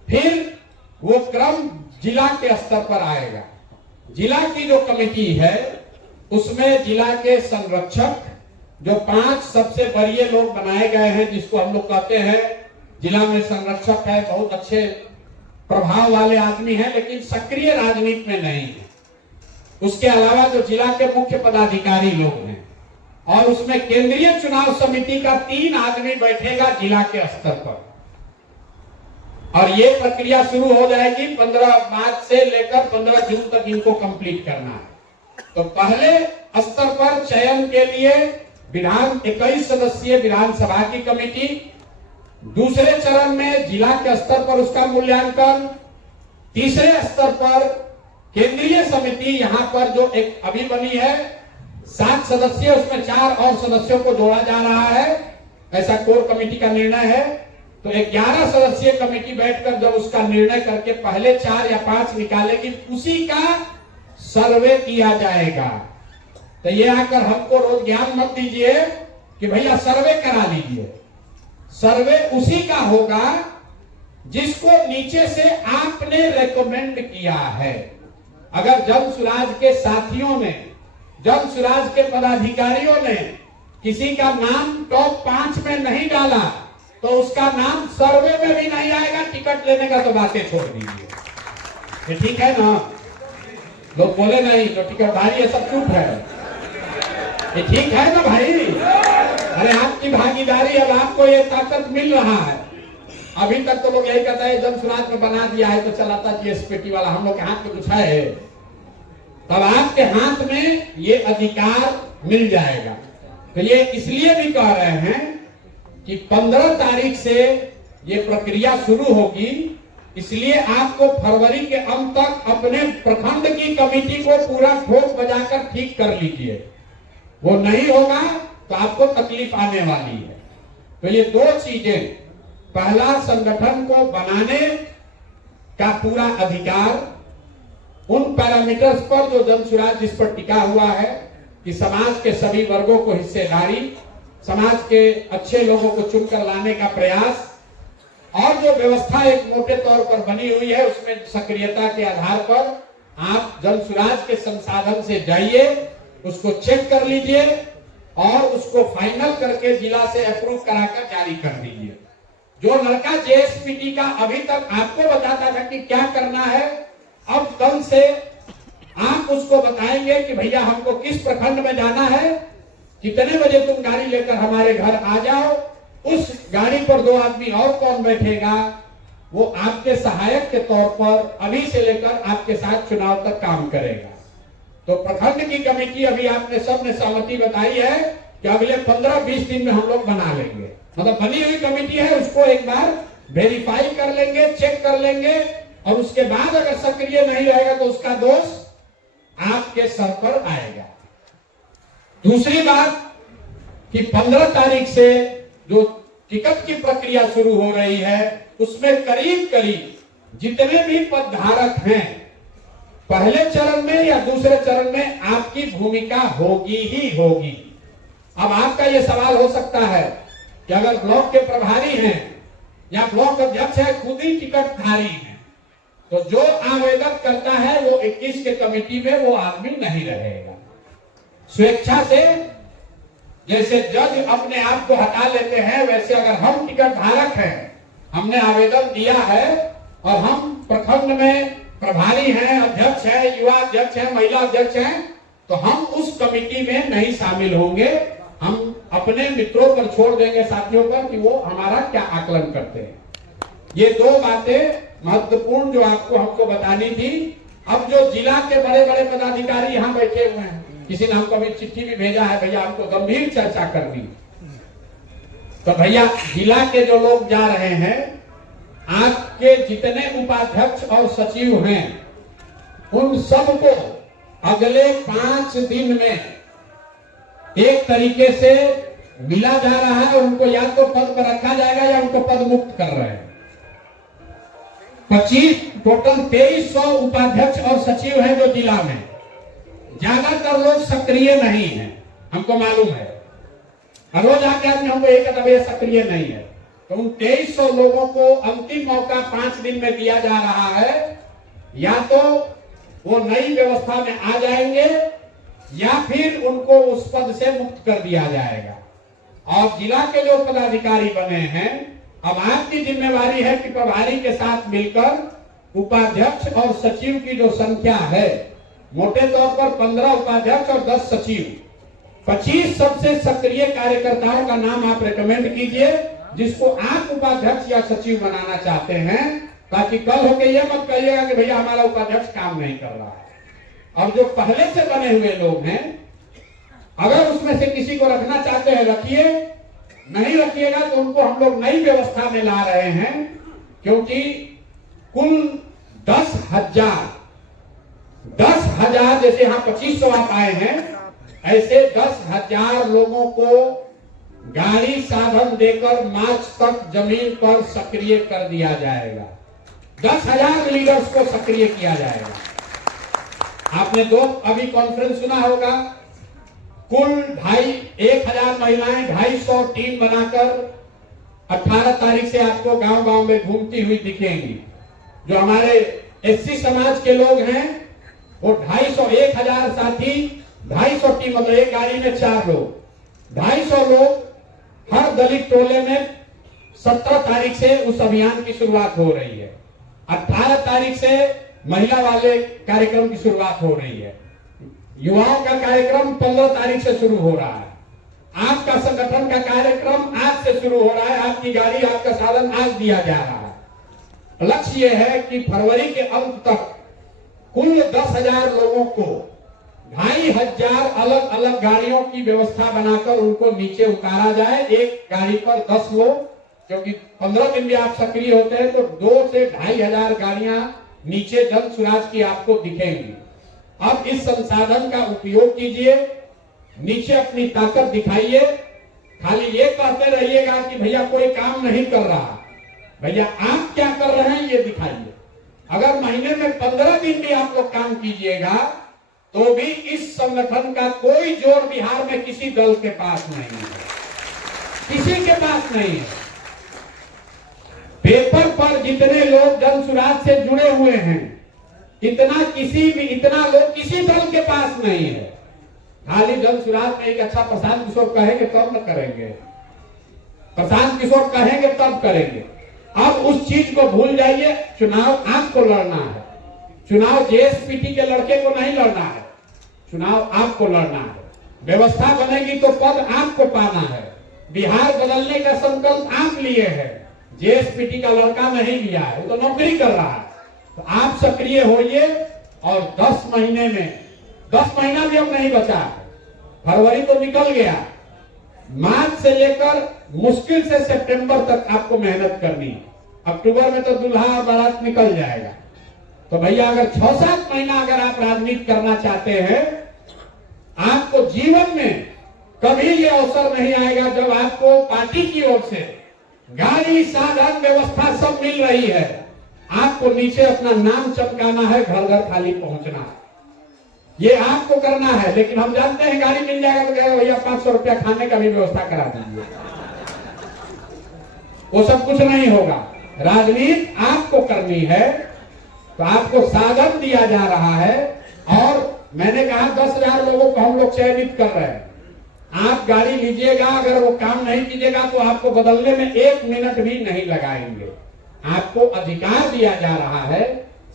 फिर वो क्रम जिला के स्तर पर आएगा। जिला की जो कमेटी है उसमें जिला के संरक्षक, जो 5 सबसे बड़े लोग बनाए गए हैं, जिसको हम लोग कहते हैं जिला में संरक्षक है, बहुत अच्छे प्रभाव वाले आदमी हैं लेकिन सक्रिय राजनीति में नहीं है। उसके अलावा जो जिला के मुख्य पदाधिकारी लोग हैं, और उसमें केंद्रीय चुनाव समिति का 3 आदमी बैठेगा जिला के स्तर पर। और ये प्रक्रिया शुरू हो जाएगी 15 मार्च से लेकर 15 जून तक इनको कंप्लीट करना है। तो पहले स्तर पर चयन के लिए 21 सदस्यीय विधानसभा की कमेटी, दूसरे चरण में जिला के स्तर पर उसका मूल्यांकन, तीसरे स्तर पर केंद्रीय समिति, यहां पर जो एक अभी बनी है 7 सदस्य, उसमें 4 और सदस्यों को जोड़ा जा रहा है, ऐसा कोर कमेटी का निर्णय है। तो 11 सदस्यीय कमेटी बैठकर जब उसका निर्णय करके पहले 4 या 5 निकालेगी, उसी का सर्वे किया जाएगा। तो ये आकर हमको रोज ज्ञान मत दीजिए कि भैया सर्वे करा लीजिए। सर्वे उसी का होगा जिसको नीचे से आपने रेकमेंड किया है। अगर जन सुराज के साथियों ने, जन सुराज के पदाधिकारियों ने किसी का नाम टॉप 5 में नहीं डाला तो उसका नाम सर्वे में भी नहीं आएगा। टिकट लेने का तो बातें छोड़ दीजिए, ये ठीक है ना? लोग बोले नहीं तो टिकटधारी ये सब चुप है, ये ठीक है ना भाई? अरे आपकी भागीदारी, अब आपको ये ताकत मिल रहा है। अभी तक तो लोग यही कहता है जन सुराज में बना दिया है तो चलाता जीएसपीटी वाला, हम लोग के हाथ में कुछ है? तब आपके हाथ में ये अधिकार मिल जाएगा। तो ये इसलिए भी कह रहे हैं कि 15 तारीख से ये प्रक्रिया शुरू होगी, इसलिए आपको फरवरी के अंत तक अपने प्रखंड की कमेटी को पूरा ठोक बजाकर ठीक कर लीजिए। वो नहीं होगा तो आपको तकलीफ आने वाली है। तो ये 2 चीजें, पहला संगठन को बनाने का पूरा अधिकार, उन पैरामीटर्स पर जो जन सुराज जिस पर टिका हुआ है कि समाज के सभी वर्गों को हिस्सेदारी, समाज के अच्छे लोगों को चुनकर लाने का प्रयास, और जो व्यवस्था एक मोटे तौर पर बनी हुई है उसमें सक्रियता के आधार पर आप जन सुराज के संसाधन से जाइए, उसको चेक कर लीजिए और उसको फाइनल करके जिला से अप्रूव कराकर जारी कर दीजिए। जो लड़का जेएसपीटी का अभी तक आपको बताता था कि क्या करना है, अब कल से आप उसको बताएंगे कि भैया हमको किस प्रखंड में जाना है, कितने बजे तुम गाड़ी लेकर हमारे घर आ जाओ, उस गाड़ी पर 2 आदमी और कौन बैठेगा, वो आपके सहायक के तौर पर अभी से लेकर आपके साथ चुनाव तक काम करेगा। तो प्रखंड की कमेटी अभी आपने सबने सहमति बताई है कि अगले 15-20 दिन में हम लोग बना लेंगे। मतलब बनी हुई कमेटी है उसको एक बार वेरीफाई कर लेंगे, चेक कर लेंगे, और उसके बाद अगर सक्रिय नहीं रहेगा तो उसका दोष आपके सर पर आएगा। दूसरी बात कि 15 तारीख से जो टिकट की प्रक्रिया शुरू हो रही है उसमें करीब करीब जितने भी पदधारक हैं, पहले चरण में या दूसरे चरण में आपकी भूमिका होगी ही होगी। अब आपका यह सवाल हो सकता है कि अगर ब्लॉक के प्रभारी हैं या ब्लॉक अध्यक्ष है खुद ही टिकटधारी हैं, तो जो आवेदन करता है वो 21 के कमेटी में वो आदमी नहीं रहेगा। स्वेच्छा से जैसे जज अपने आप को हटा लेते हैं, वैसे अगर हम टिकट धारक हैं, हमने आवेदन दिया है और हम प्रखंड में प्रभारी हैं, अध्यक्ष हैं, युवा अध्यक्ष हैं, महिला अध्यक्ष हैं, तो हम उस कमेटी में नहीं शामिल होंगे। हम अपने मित्रों पर छोड़ देंगे, साथियों पर, कि वो हमारा क्या आकलन करते हैं। ये 2 बातें महत्वपूर्ण जो आपको हमको बतानी थी। अब जो जिला के बड़े बड़े पदाधिकारी यहाँ बैठे हुए हैं, किसी ने हमको अभी चिट्ठी भी भेजा है, भैया हमको गंभीर चर्चा करनी। तो भैया जिला के जो लोग जा रहे हैं, आपके जितने उपाध्यक्ष और सचिव हैं, उन सबको अगले 5 दिन में एक तरीके से मिला जा रहा है। उनको या तो पद पर रखा जाएगा या उनको पद मुक्त कर रहे हैं। 25 टोटल 2300 उपाध्यक्ष और सचिव हैं जो जिला में। ज्यादातर लोग सक्रिय नहीं है, हमको मालूम है। रोज आके आदमी हमको एक कदम सक्रिय नहीं है, तो उन 2300 लोगों को अंतिम मौका 5 दिन में दिया जा रहा है। या तो वो नई व्यवस्था में आ जाएंगे या फिर उनको उस पद से मुक्त कर दिया जाएगा। और जिला के जो पदाधिकारी बने हैं, अब आपकी जिम्मेवारी है कि प्रभारी के साथ मिलकर उपाध्यक्ष और सचिव की जो संख्या है, मोटे तौर पर 15 उपाध्यक्ष और 10 सचिव, 25 सबसे सक्रिय कार्यकर्ताओं का नाम आप रेकमेंड कीजिए, जिसको आप उपाध्यक्ष या सचिव बनाना चाहते हैं, ताकि कल होके ये मत कहिएगा कि भैया हमारा उपाध्यक्ष काम नहीं कर रहा है। और जो पहले से बने हुए लोग हैं, अगर उसमें से किसी को रखना चाहते हैं रखिए, नहीं रखिएगा तो उनको हम लोग नई व्यवस्था में ला रहे हैं। क्योंकि कुल 10,000 जैसे यहाँ 2500 आप आए हैं, ऐसे 10,000 लोगों को गाड़ी साधन देकर मार्च तक जमीन पर सक्रिय कर दिया जाएगा। 10,000 लीडर्स को सक्रिय किया जाएगा। आपने दो अभी कॉन्फ्रेंस सुना होगा, कुल 1,000 महिलाएं 250 टीम बनाकर 18 तारीख से आपको गांव-गांव में घूमती हुई दिखेंगी। जो हमारे एससी समाज के लोग हैं वो 1,000 साथी 250 टीम, मतलब एक गाड़ी में 4 लोग, 250 लोग हर दलित टोले में 17 तारीख से उस अभियान की शुरुआत हो रही है। 18 तारीख से महिला वाले कार्यक्रम की शुरुआत हो रही है। युवाओं का कार्यक्रम 15 तारीख से शुरू हो रहा है। आपका संगठन का कार्यक्रम आज से शुरू हो रहा है। आपकी गाड़ी, आपका साधन आज दिया जा रहा है। लक्ष्य यह है कि फरवरी के अंत तक कुल 10,000 लोगों को 2,500 अलग अलग गाड़ियों की व्यवस्था बनाकर उनको नीचे उतारा जाए। एक गाड़ी पर 10 लोग, क्योंकि 15 दिन भी आप सक्रिय होते हैं तो 2 से 2,500 गाड़ियां नीचे जन सुराज की आपको दिखेंगी। अब इस संसाधन का उपयोग कीजिए, नीचे अपनी ताकत दिखाइए। खाली ये कहते रहिएगा कि भैया कोई काम नहीं कर रहा, भैया आप क्या कर रहे हैं ये दिखाइए। अगर महीने में 15 दिन भी आप लोग काम कीजिएगा तो भी इस संगठन का कोई जोर बिहार में किसी दल के पास नहीं है, किसी के पास नहीं है। पेपर पर जितने लोग जन सुराज से जुड़े हुए हैं इतना लोग किसी दल के पास नहीं है। खाली जन सुराज में एक अच्छा प्रशांत किशोर कहेंगे तब न करेंगे, प्रशांत किशोर कहेंगे तब करेंगे। अब उस चीज को भूल जाइए। चुनाव आपको लड़ना है, चुनाव जेएसपीटी के लड़के को नहीं लड़ना है, चुनाव आपको लड़ना है। व्यवस्था बनेगी तो पद आपको पाना है। बिहार बदलने का संकल्प आप लिए है, जेएसपीटी का लड़का नहीं लिया है, वो तो नौकरी कर रहा है। तो आप सक्रिय होइए और 10 महीने में, 10 महीना भी अब नहीं बचा, फरवरी तो निकल गया, मार्च से लेकर मुश्किल से सितंबर तक आपको मेहनत करनी है। अक्टूबर में तो दूल्हा और बारात निकल जाएगा। तो भैया अगर 6-7 महीना अगर आप राजनीति करना चाहते हैं, आपको जीवन में कभी ये अवसर नहीं आएगा जब आपको पार्टी की ओर से गाड़ी, साधन, व्यवस्था सब मिल रही है। आपको नीचे अपना नाम चमकाना है, घर घर खाली पहुंचना है, ये आपको करना है। लेकिन हम जानते हैं गाड़ी मिल जाएगा तो कहेगा भैया 500 रुपया खाने का भी व्यवस्था करा दीजिए। वो सब कुछ नहीं होगा। राजनीति आपको करनी है तो आपको साधन दिया जा रहा है। और मैंने कहा 10,000 लोगों को हम लोग चयनित कर रहे हैं। आप गाड़ी लीजिएगा, अगर वो काम नहीं कीजिएगा तो आपको बदलने में 1 मिनट भी नहीं लगाएंगे। आपको अधिकार दिया जा रहा है,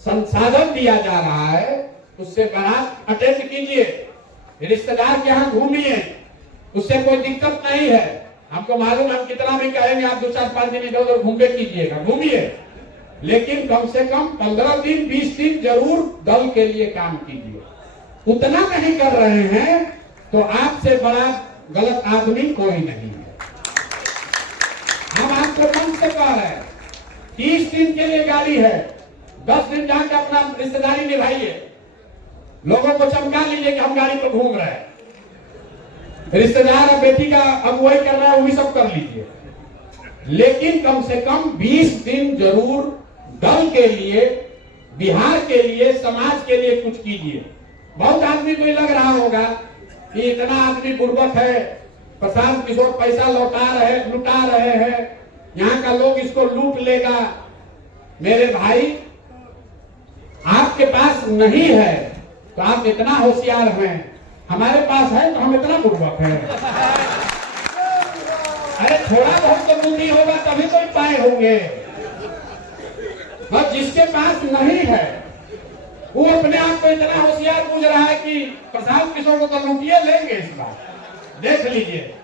संसाधन दिया जा रहा है, उससे बारात अटेंड कीजिए, रिश्तेदार के यहाँ घूमिए, उससे कोई दिक्कत नहीं है। हमको मालूम, हम कितना भी कहेंगे आप 2-4-5 दिन इधर उधर घूमे कीजिएगा, घूमिए, लेकिन कम से कम 15 दिन 20 दिन जरूर दल के लिए काम कीजिए। उतना नहीं कर रहे हैं तो आपसे बड़ा गलत आदमी कोई नहीं है। हम आपको मन से कह रहे हैं, 30 दिन के लिए गाड़ी है, 10 दिन जाकर अपना रिश्तेदारी निभाइए, लोगों को चमका लीजिए कि हम गाड़ी पर घूम रहे हैं। रिश्तेदार और बेटी का अगुवाई कर रहा है, वो भी सब कर लीजिए, लेकिन कम से कम 20 दिन जरूर दल के लिए, बिहार के लिए, समाज के लिए कुछ कीजिए। बहुत आदमी को लग रहा होगा कि इतना आदमी बुर्बक है, प्रशांत किशोर पैसा लुटा रहे हैं, यहाँ का लोग इसको लूट लेगा। मेरे भाई, आपके पास नहीं है तो आप इतना होशियार हैं, हमारे पास है तो हम इतना बुर्बक हैं। अरे थोड़ा बहुत तो बुद्धि होगा तभी तो पाए होंगे। और जिसके पास नहीं है वो अपने आप को इतना होशियार पूछ रहा है कि प्रशांत किशोर को तो लूटिए लेंगे इस बार। देख लीजिए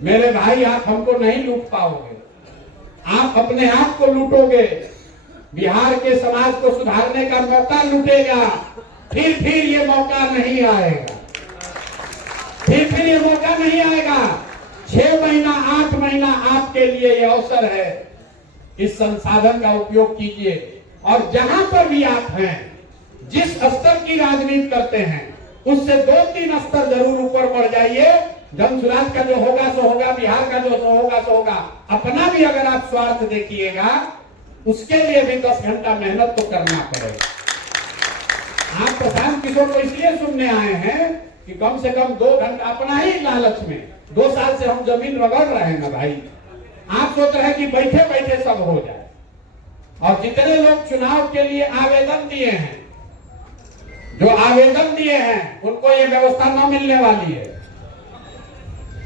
मेरे भाई, आप हमको नहीं लूट पाओगे, आप अपने आप को लूटोगे। बिहार के समाज को सुधारने का मौका लूटेगा, फिर ये मौका नहीं आएगा, फिर ये मौका नहीं आएगा। 6 महीना 8 महीना आपके लिए ये अवसर है। इस संसाधन का उपयोग कीजिए और जहां पर भी आप हैं, जिस स्तर की राजनीति करते हैं उससे 2-3 स्तर जरूर ऊपर बढ़ जाइए जन सुराज का जो होगा सो होगा, बिहार का जो होगा सो होगा। अपना भी अगर आप स्वार्थ देखिएगा, उसके लिए भी 10 घंटा मेहनत तो करना पड़ेगा। आप प्रशांत किशोर को इसलिए सुनने आए हैं कि कम से कम 2 घंटा, अपना ही लालच में 2 साल से हम जमीन रगड़ रहे हैं ना भाई। आप सोच रहे हैं कि बैठे बैठे सब हो जाए, और जितने लोग चुनाव के लिए आवेदन दिए हैं, जो आवेदन दिए हैं, उनको ये व्यवस्था न मिलने वाली है।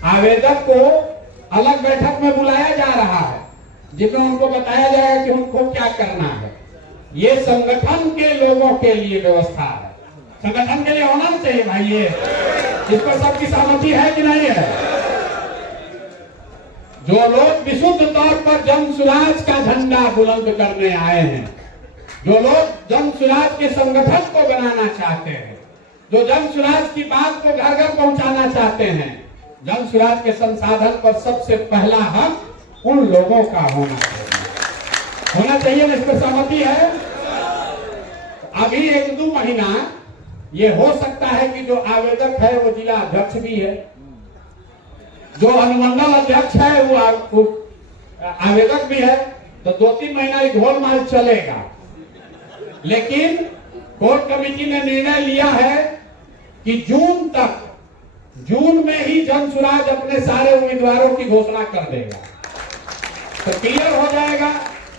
आवेदक को अलग बैठक में बुलाया जा रहा है, जिसमें उनको बताया जाएगा कि उनको क्या करना है। ये संगठन के लोगों के लिए व्यवस्था है, संगठन के लिए होना चाहिए भाई। ये इस पर सबकी सहमति है कि नहीं है? जो लोग विशुद्ध तौर पर जन सुराज का झंडा बुलंद करने आए हैं, जो लोग जन सुराज के संगठन को बनाना चाहते हैं, जो जन सुराज की बात को घर घर पहुंचाना चाहते हैं, जन सुराज के संसाधन पर सबसे पहला हक उन लोगों का होना चाहिए ना। इस पर सहमति है? अभी 1-2 महीना ये हो सकता है कि जो आवेदक है वो जिला अध्यक्ष भी है, जो अनुमंडल अध्यक्ष है वो आवेदक भी है, तो 2-3 महीना घोलमाल चलेगा। लेकिन कोर कमेटी ने निर्णय लिया है कि जून में ही जन सुराज अपने सारे उम्मीदवारों की घोषणा कर देगा, तो क्लियर हो जाएगा।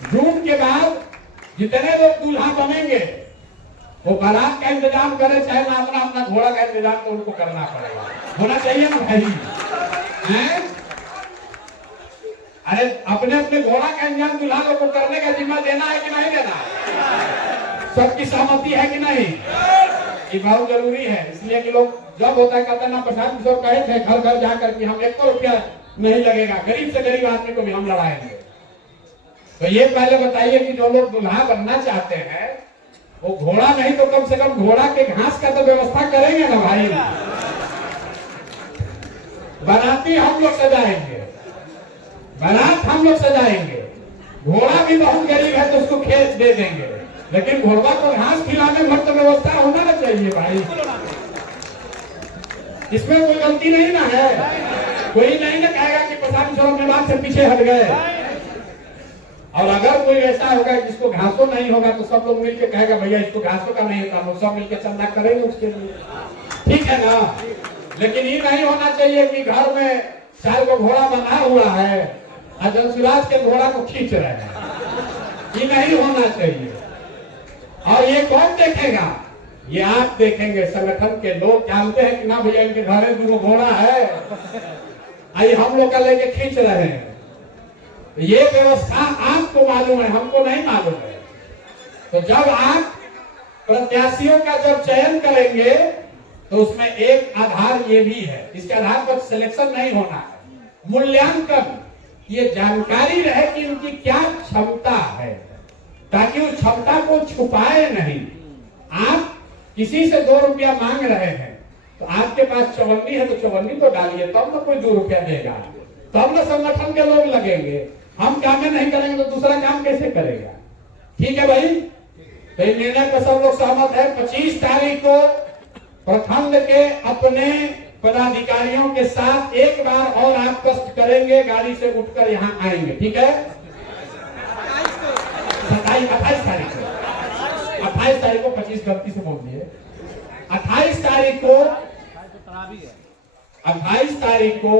जून के बाद जितने लोग दूल्हा बनेंगे वो बारात का इंतजाम करे, चाहे ना अपना घोड़ा का इंतजाम तो उनको करना पड़ेगा, होना चाहिए ना भाई हैं? अरे अपने घोड़ा का इंतजाम दूल्हा लोग को करने का जिम्मा देना है कि नहीं देना? सबकी सहमति है कि नहीं? ये बहुत जरूरी है। इसलिए कि लोग जब होता है कहते ना, प्रशांत किशोर कहे थे घर घर जाकर कि हम 1 रुपया नहीं लगेगा, गरीब से गरीब आदमी को भी हम लड़ाएंगे। तो ये पहले बताइए कि जो लोग दुल्हा बनना चाहते हैं वो घोड़ा नहीं तो कम से कम घोड़ा के घास का तो व्यवस्था करेंगे ना भाई। बाराती हम लोग सजाएंगे, बारात हम लोग सजाएंगे, घोड़ा भी बहुत गरीब है तो उसको खेत दे देंगे, लेकिन घोड़ा को घास खिलाने भर तो व्यवस्था होना ना चाहिए भाई। इसमें कोई गलती नहीं ना है, कोई नहीं ना कहेगा कि प्रशांत किशोर अपने बात से पीछे हट गए। और अगर कोई ऐसा होगा जिसको घासों नहीं होगा तो सब लोग मिलकर कहेगा भैया इसको घासों का नहीं होता, हम सब मिलकर चंदा करेंगे उसके लिए, ठीक है ना। लेकिन ये नहीं होना चाहिए कि घर में 4 को घोड़ा बना हुआ है और जन सुराज के घोड़ा को खींच रहे हैं, ये नहीं होना चाहिए। और ये कौन देखेगा? ये आप देखेंगे, संगठन के लोग जानते हैं कि ना भैया इनके घर में 2 घोड़ा है, आइए हम लोग का लेके खींच रहे हैं। ये व्यवस्था आपको मालूम है, हमको नहीं मालूम है। तो जब आप प्रत्याशियों का जब चयन करेंगे तो उसमें एक आधार ये भी है, इसके आधार पर सिलेक्शन नहीं होना है, मूल्यांकन, ये जानकारी रहे कि उनकी क्या क्षमता है, ताकि उस क्षमता को छुपाए नहीं। आप किसी से 2 रुपया मांग रहे हैं तो आपके पास चवन्नी है तो चवन्नी तो डालिए, तब ना कोई 2 रुपया देगा, तब ना संगठन के लोग लगेंगे। हम काम में नहीं करेंगे तो दूसरा काम कैसे करेगा? ठीक है भाई, तो निर्णय पर सब लोग सहमत है। 25 तारीख को प्रखंड के अपने पदाधिकारियों के साथ एक बार और आप कष्ट करेंगे, गाड़ी से उठकर यहाँ आएंगे, ठीक है? 28 तारीख को, 28 तारीख को, 25 गलती से बोल दिए, 28 तारीख को, 28 तारीख को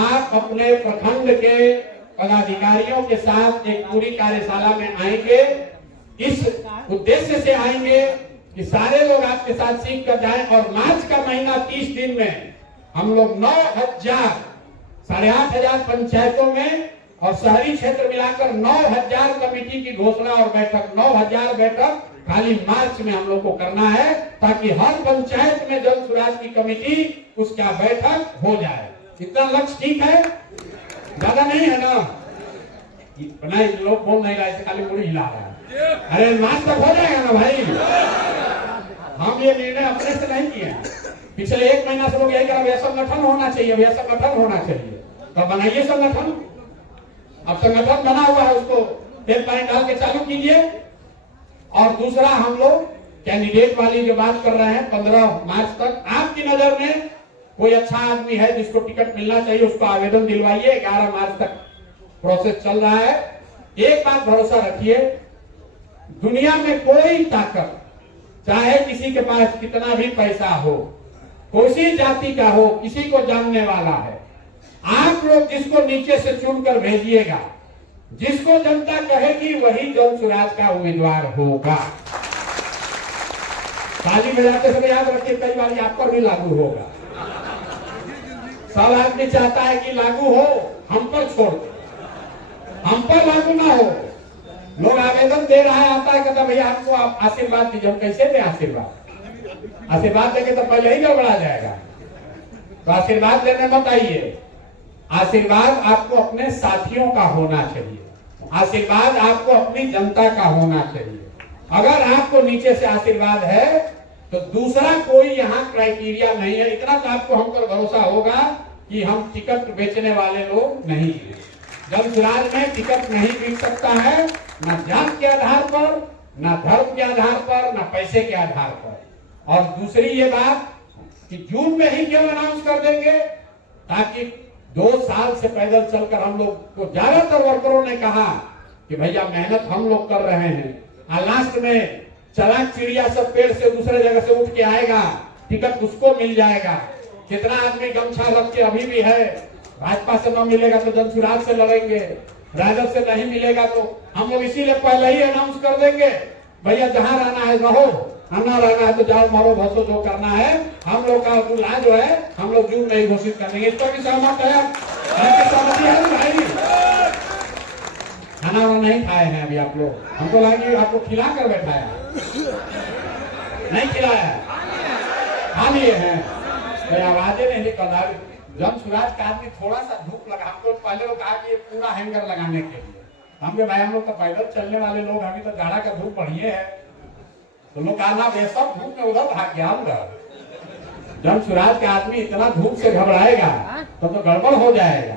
आप अपने प्रखंड के पदाधिकारियों के साथ एक पूरी कार्यशाला में आएंगे। इस उद्देश्य से आएंगे कि सारे लोग आपके साथ सीख कर जाएं और मार्च का महीना 30 दिन में हम लोग 9,000, 8,500 पंचायतों में और शहरी क्षेत्र मिलाकर 9,000 कमेटी की घोषणा और बैठक, 9,000 बैठक खाली मार्च में हम लोग को करना है, ताकि हर पंचायत में जन सुराज की कमेटी उसका बैठक हो जाए। इतना लक्ष्य ठीक है? ज्यादा नहीं है ना? नहीं, लोग बोल नहीं रहे, खाली मुड़ी हिला रहा है। अरे मार्च तक हो जाएगा ना भाई। हम ये निर्णय अपने से नहीं किए, पिछले 1 महीना से लोग यही कह रहे हैं संगठन होना चाहिए, भैया संगठन होना चाहिए, तो बनाइए संगठन। अब संगठन बना हुआ है, उसको तेल पानी डाल के चालू कीजिए। और दूसरा, हम लोग कैंडिडेट वाली जो बात कर रहे हैं 15 मार्च तक, आपकी नजर में कोई अच्छा आदमी है जिसको टिकट मिलना चाहिए, उसको आवेदन दिलवाइए। 11 मार्च तक प्रोसेस चल रहा है। एक बात भरोसा रखिए, दुनिया में कोई ताकत, चाहे किसी के पास कितना भी पैसा हो, कोई जाति का हो, किसी को जानने वाला है, आप लोग जिसको नीचे से चुनकर भेजिएगा, जिसको जनता कहेगी वही जन सुराज का उम्मीदवार होगा। ताली बजाते समय याद रखिए, कई बार आप पर भी लागू होगा। सब आदमी चाहता है कि लागू हो, हम पर छोड़ दे, हम पर लागू ना हो। लोग आवेदन दे रहा है, आता है, कहता भैया आपको आप आशीर्वाद दीजिए। हम कैसे दें आशीर्वाद? आशीर्वाद देंगे तो पहले ही गड़बड़ा जाएगा। तो आशीर्वाद देने मत आइए। आशीर्वाद आपको अपने साथियों का होना चाहिए, आशीर्वाद आपको अपनी जनता का होना चाहिए। अगर आपको नीचे से आशीर्वाद है तो दूसरा कोई यहाँ क्राइटेरिया नहीं है। इतना तो आपको हम पर भरोसा होगा कि हम टिकट बेचने वाले लोग नहीं हैं। जन सुराज में टिकट नहीं बिक सकता है, न जात के आधार पर, न धर्म के आधार पर, न पैसे के आधार पर। और दूसरी ये बात कि जून में ही क्यों अनाउंस कर देंगे, ताकि 2 साल से पैदल चलकर हम लोग को ज्यादातर वर्करों ने कहा कि भैया मेहनत हम लोग कर रहे हैं, और लास्ट में चलाक चिड़िया सब पेड़ से दूसरे जगह से उठ के आएगा, टिकट उसको मिल जाएगा। कितना आदमी गमछा रख के अभी भी है, भाजपा से न मिलेगा तो जन सुराज से लड़ेंगे, राजद से नहीं मिलेगा तो हम लोग इसीलिए पहले ही अनाउंस कर देंगे, भैया जहां रहना है रहो, ना रहना है तो जाओ मारो भसो, जो करना है। हम लोग का दूल्हा जो है हम लोग जून में ही घोषित कर देंगे। इस पर भी सहमत है? सहमति है भाई? खाना वाना नहीं खाए हैं अभी आप लोग? हमको लगा आपको खिला कर बैठाया, नहीं खिलाया, खा लिए हैं। आवाजें नहीं निकल। जन सुराज का आदमी थोड़ा सा धूप लगा, हमको पहले वो कहा कि पूरा हैंगर लगाने के लिए, हमके भाई हम लोग तो पैदल चलने वाले लोग, अभी तो जाड़ा का धूप बढ़िए है, तो लोग कहा ना सब धूप में उधर भाग गया। जन सुराज का आदमी इतना धूप से घबराएगा तो गड़बड़ हो जाएगा।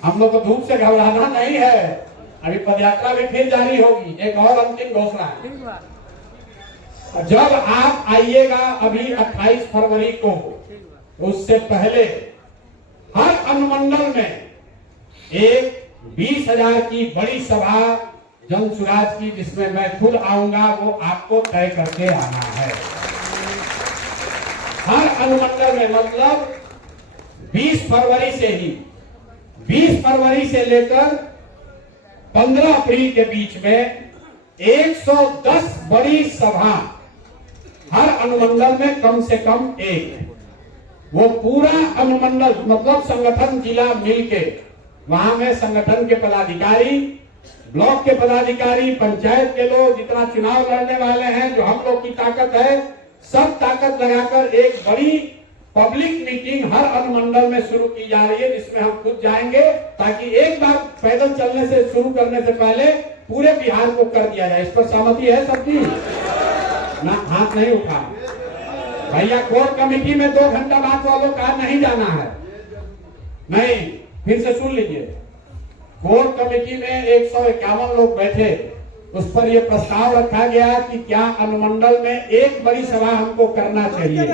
हम लोग को धूप से घबराना नहीं है। अभी पदयात्रा भी फिर जारी होगी। एक और अंतिम घोषणा, जब आप आइएगा अभी 28 फरवरी को, उससे पहले हर अनुमंडल में एक 20,000 की बड़ी सभा जन सुराज की, जिसमें मैं खुद आऊंगा, वो आपको तय करके आना है। हर अनुमंडल में, मतलब 20 फरवरी से ही, 20 फरवरी से लेकर 15 अप्रैल के बीच में 110 बड़ी सभा हर अनुमंडल में कम से कम एक। वो पूरा अनुमंडल मतलब संगठन जिला मिलके, वहां में संगठन के पदाधिकारी, ब्लॉक के पदाधिकारी, पंचायत के लोग, जितना चुनाव लड़ने वाले हैं, जो हम लोग की ताकत है, सब ताकत लगाकर एक बड़ी पब्लिक मीटिंग हर अनुमंडल में शुरू की जा रही है, जिसमें हम खुद जाएंगे, ताकि एक बार पैदल चलने से शुरू करने से पहले पूरे बिहार को कर दिया जाए। इस पर सहमति है सबकी? ना हाथ नहीं उठा भैया। कोर कमेटी में 2 घंटा बाद वालों का नहीं जाना है, नहीं, फिर से सुन लीजिए। कोर कमेटी में 151 लोग बैठे, उस पर यह प्रस्ताव रखा गया कि क्या अनुमंडल में एक बड़ी सभा हमको करना चाहिए,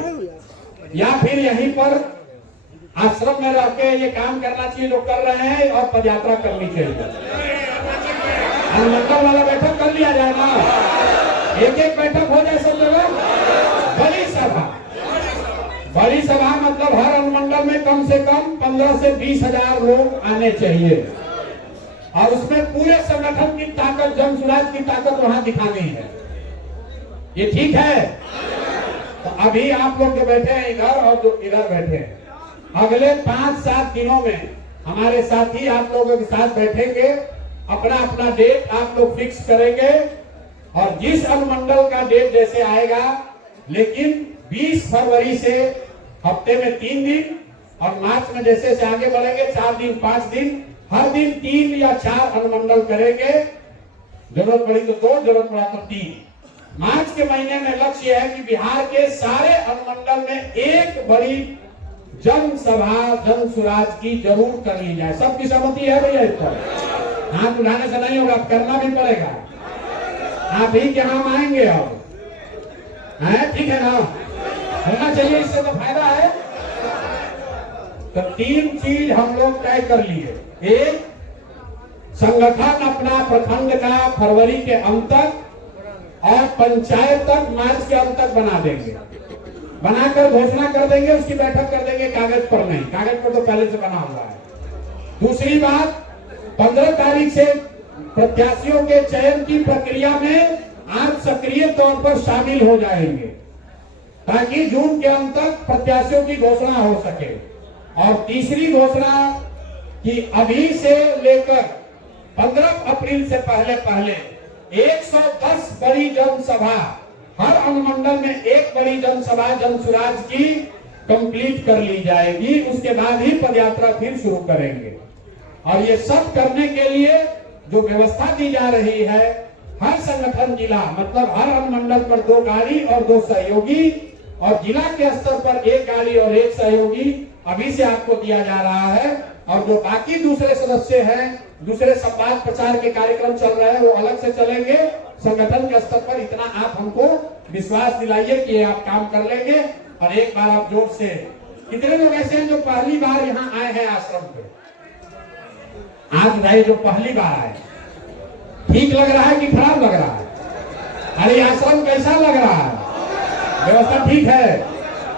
या फिर यहीं पर आश्रम में रह के ये काम करना चाहिए जो कर रहे हैं, और पदयात्रा करनी चाहिए। अनुमंडल वाला बैठक कर लिया जाए ना, एक बैठक हो जाए सब जगह। बड़ी सभा, बड़ी सभा मतलब हर अनुमंडल में कम से कम 15 से 20,000 लोग आने चाहिए, और उसमें पूरे संगठन की ताकत, जन सुराज की ताकत वहां दिखानी है। ये ठीक है? तो अभी आप लोग जो बैठे हैं इधर और जो इधर बैठे हैं, अगले 5-7 दिनों में हमारे साथी आप लोगों के साथ बैठेंगे, अपना अपना डेट आप लोग फिक्स करेंगे, और जिस अनुमंडल का डेट जैसे आएगा, लेकिन 20 फरवरी से हफ्ते में 3 दिन, और मार्च में जैसे से आगे बढ़ेंगे 4 दिन 5 दिन, हर दिन 3 या 4 अनुमंडल करेंगे। जरूरत पड़ी तो 2, जरूरत पड़ा तो 3। मार्च के महीने में लक्ष्य है कि बिहार के सारे अनुमंडल में एक बड़ी जन सभा जन सुराज की जरूर कर ली जाए। सबकी सहमति है भैया? इस पर हाथ उठाने से नहीं होगा, करना भी पड़ेगा। आप ही के हम आएंगे, अब ठीक है ना? होना चाहिए, इससे तो फायदा है। तो 3 चीज हम लोग तय कर लिए। एक, संगठन अपना प्रखंड का फरवरी के अंत तक और पंचायत तक मार्च के अंत तक बना देंगे, बनाकर घोषणा कर देंगे, उसकी बैठक कर देंगे, कागज पर नहीं, कागज पर तो पहले से बना हुआ है। दूसरी बात, 15 तारीख से प्रत्याशियों के चयन की प्रक्रिया में आप सक्रिय तौर पर शामिल हो जाएंगे ताकि जून के अंत तक प्रत्याशियों की घोषणा हो सके। और तीसरी घोषणा कि अभी से लेकर 15 अप्रैल से पहले 110 बड़ी जनसभा, हर अनुमंडल में एक बड़ी जनसभा जनसुराज की कंप्लीट कर ली जाएगी। उसके बाद ही पदयात्रा फिर शुरू करेंगे। और ये सब करने के लिए जो व्यवस्था दी जा रही है, हर संगठन जिला मतलब हर अनुमंडल पर 2 गाड़ी और 2 सहयोगी, और जिला के स्तर पर 1 गाड़ी और 1 सहयोगी अभी से आपको दिया जा रहा है। और जो बाकी दूसरे सदस्य हैं, दूसरे संवाद प्रचार के कार्यक्रम चल रहे हैं, वो अलग से चलेंगे। संगठन के स्तर पर इतना आप हमको विश्वास दिलाइए कि आप काम कर लेंगे। और एक बार आप जोर से, कितने लोग ऐसे हैं जो पहली बार यहाँ आए हैं आश्रम पे? आज भाई जो पहली बार आए, ठीक लग रहा है कि खराब लग रहा है? अरे आश्रम कैसा लग रहा है? व्यवस्था ठीक है?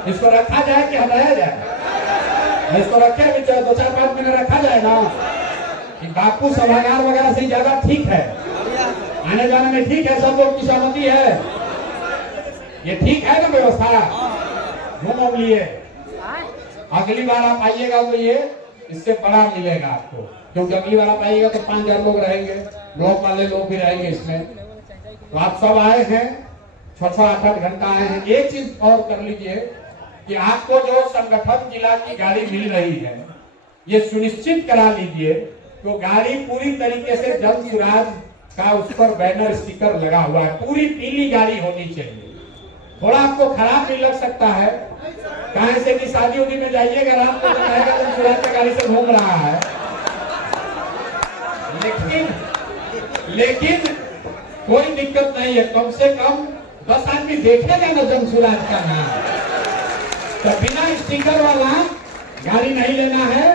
इसको रखा जाए कि हटाया जाए? इसको रखे भी 2-4-5 महीने रखा जाए ना, कि बापू सभागार वगैरह से ज्यादा ठीक है, आने जाने में ठीक है, सब लोग की सहमति है, ये ठीक है ना व्यवस्था? घूम लिए, अगली बार आप आइएगा तो ये इससे बड़ा मिलेगा आपको, क्योंकि अगली बार आप आइएगा तो 5000 लोग रहेंगे, ब्लॉक वाले लोग भी रहेंगे इसमें। तो आप सब आए हैं, 6-8 घंटा आए हैं। एक चीज और कर लीजिए कि आपको जो संगठन जिला की गाड़ी मिल रही है, ये सुनिश्चित करा लीजिए तो गाड़ी पूरी तरीके से जनसुराज का उस पर बैनर स्टिकर लगा हुआ है, पूरी पीली गाड़ी होनी चाहिए। थोड़ा आपको खराब भी लग सकता है, कहां से कि शादी उदी में जाइएगा, रात को कहेगा जनसुराज की गाड़ी से घूम रहा है, लेकिन कोई दिक्कत नहीं है। कम से कम 10 आदमी देखेगा ना जनसुराज का नाम। तो बिना स्टिकर वाला गाड़ी नहीं लेना है।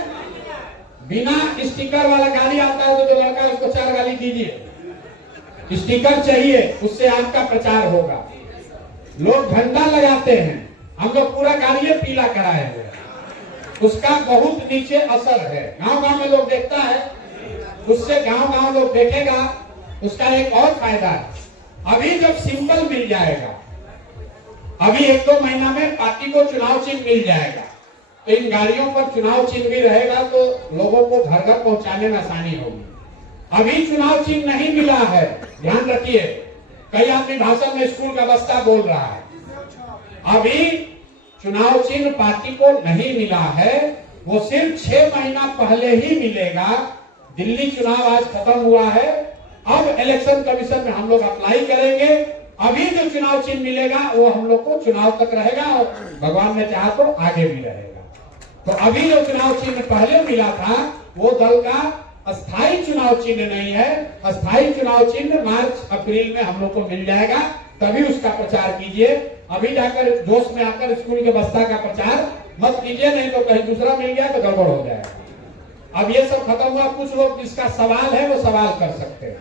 बिना स्टिकर वाला गाड़ी आता है तो जो लड़का है उसको 4 गाली दीजिए। स्टिकर चाहिए, उससे आपका प्रचार होगा। लोग झंडा लगाते हैं, हम लोग पूरा गाड़ी पीला कराए हुए, उसका बहुत नीचे असर है। गांव-गांव में लोग देखता है, उससे गांव-गांव लोग देखेगा, उसका एक और फायदा है। अभी जब सिंबल मिल जाएगा, अभी 1-2 महीना में पार्टी को चुनाव चिन्ह मिल जाएगा, तो इन गाड़ियों पर चुनाव चिन्ह भी रहेगा तो लोगों को घर घर पहुंचाने में आसानी होगी। अभी चुनाव चिन्ह नहीं मिला है, ध्यान रखिए। कई आदमी भाषण में स्कूल का बस्ता बोल रहा है, अभी चुनाव चिन्ह पार्टी को नहीं मिला है, वो सिर्फ 6 महीना पहले ही मिलेगा। दिल्ली चुनाव आज खत्म हुआ है, अब इलेक्शन कमीशन में हम लोग अप्लाई करेंगे। अभी जो चुनाव चिन्ह मिलेगा वो हम लोग को चुनाव तक रहेगा और भगवान ने चाहा तो आगे भी रहेगा। तो अभी जो चुनाव चिन्ह पहले मिला था वो दल का अस्थायी चुनाव चिन्ह नहीं है। अस्थायी चुनाव चिन्ह मार्च अप्रैल में हम लोग को मिल जाएगा, तभी उसका प्रचार कीजिए। अभी जाकर जोश में आकर स्कूल के बस्ता का प्रचार मत कीजिए, नहीं तो कहीं दूसरा मिल गया तो गड़बड़ हो जाएगा। अब ये सब खत्म हुआ। कुछ लोग जिसका सवाल है वो सवाल कर सकते हैं।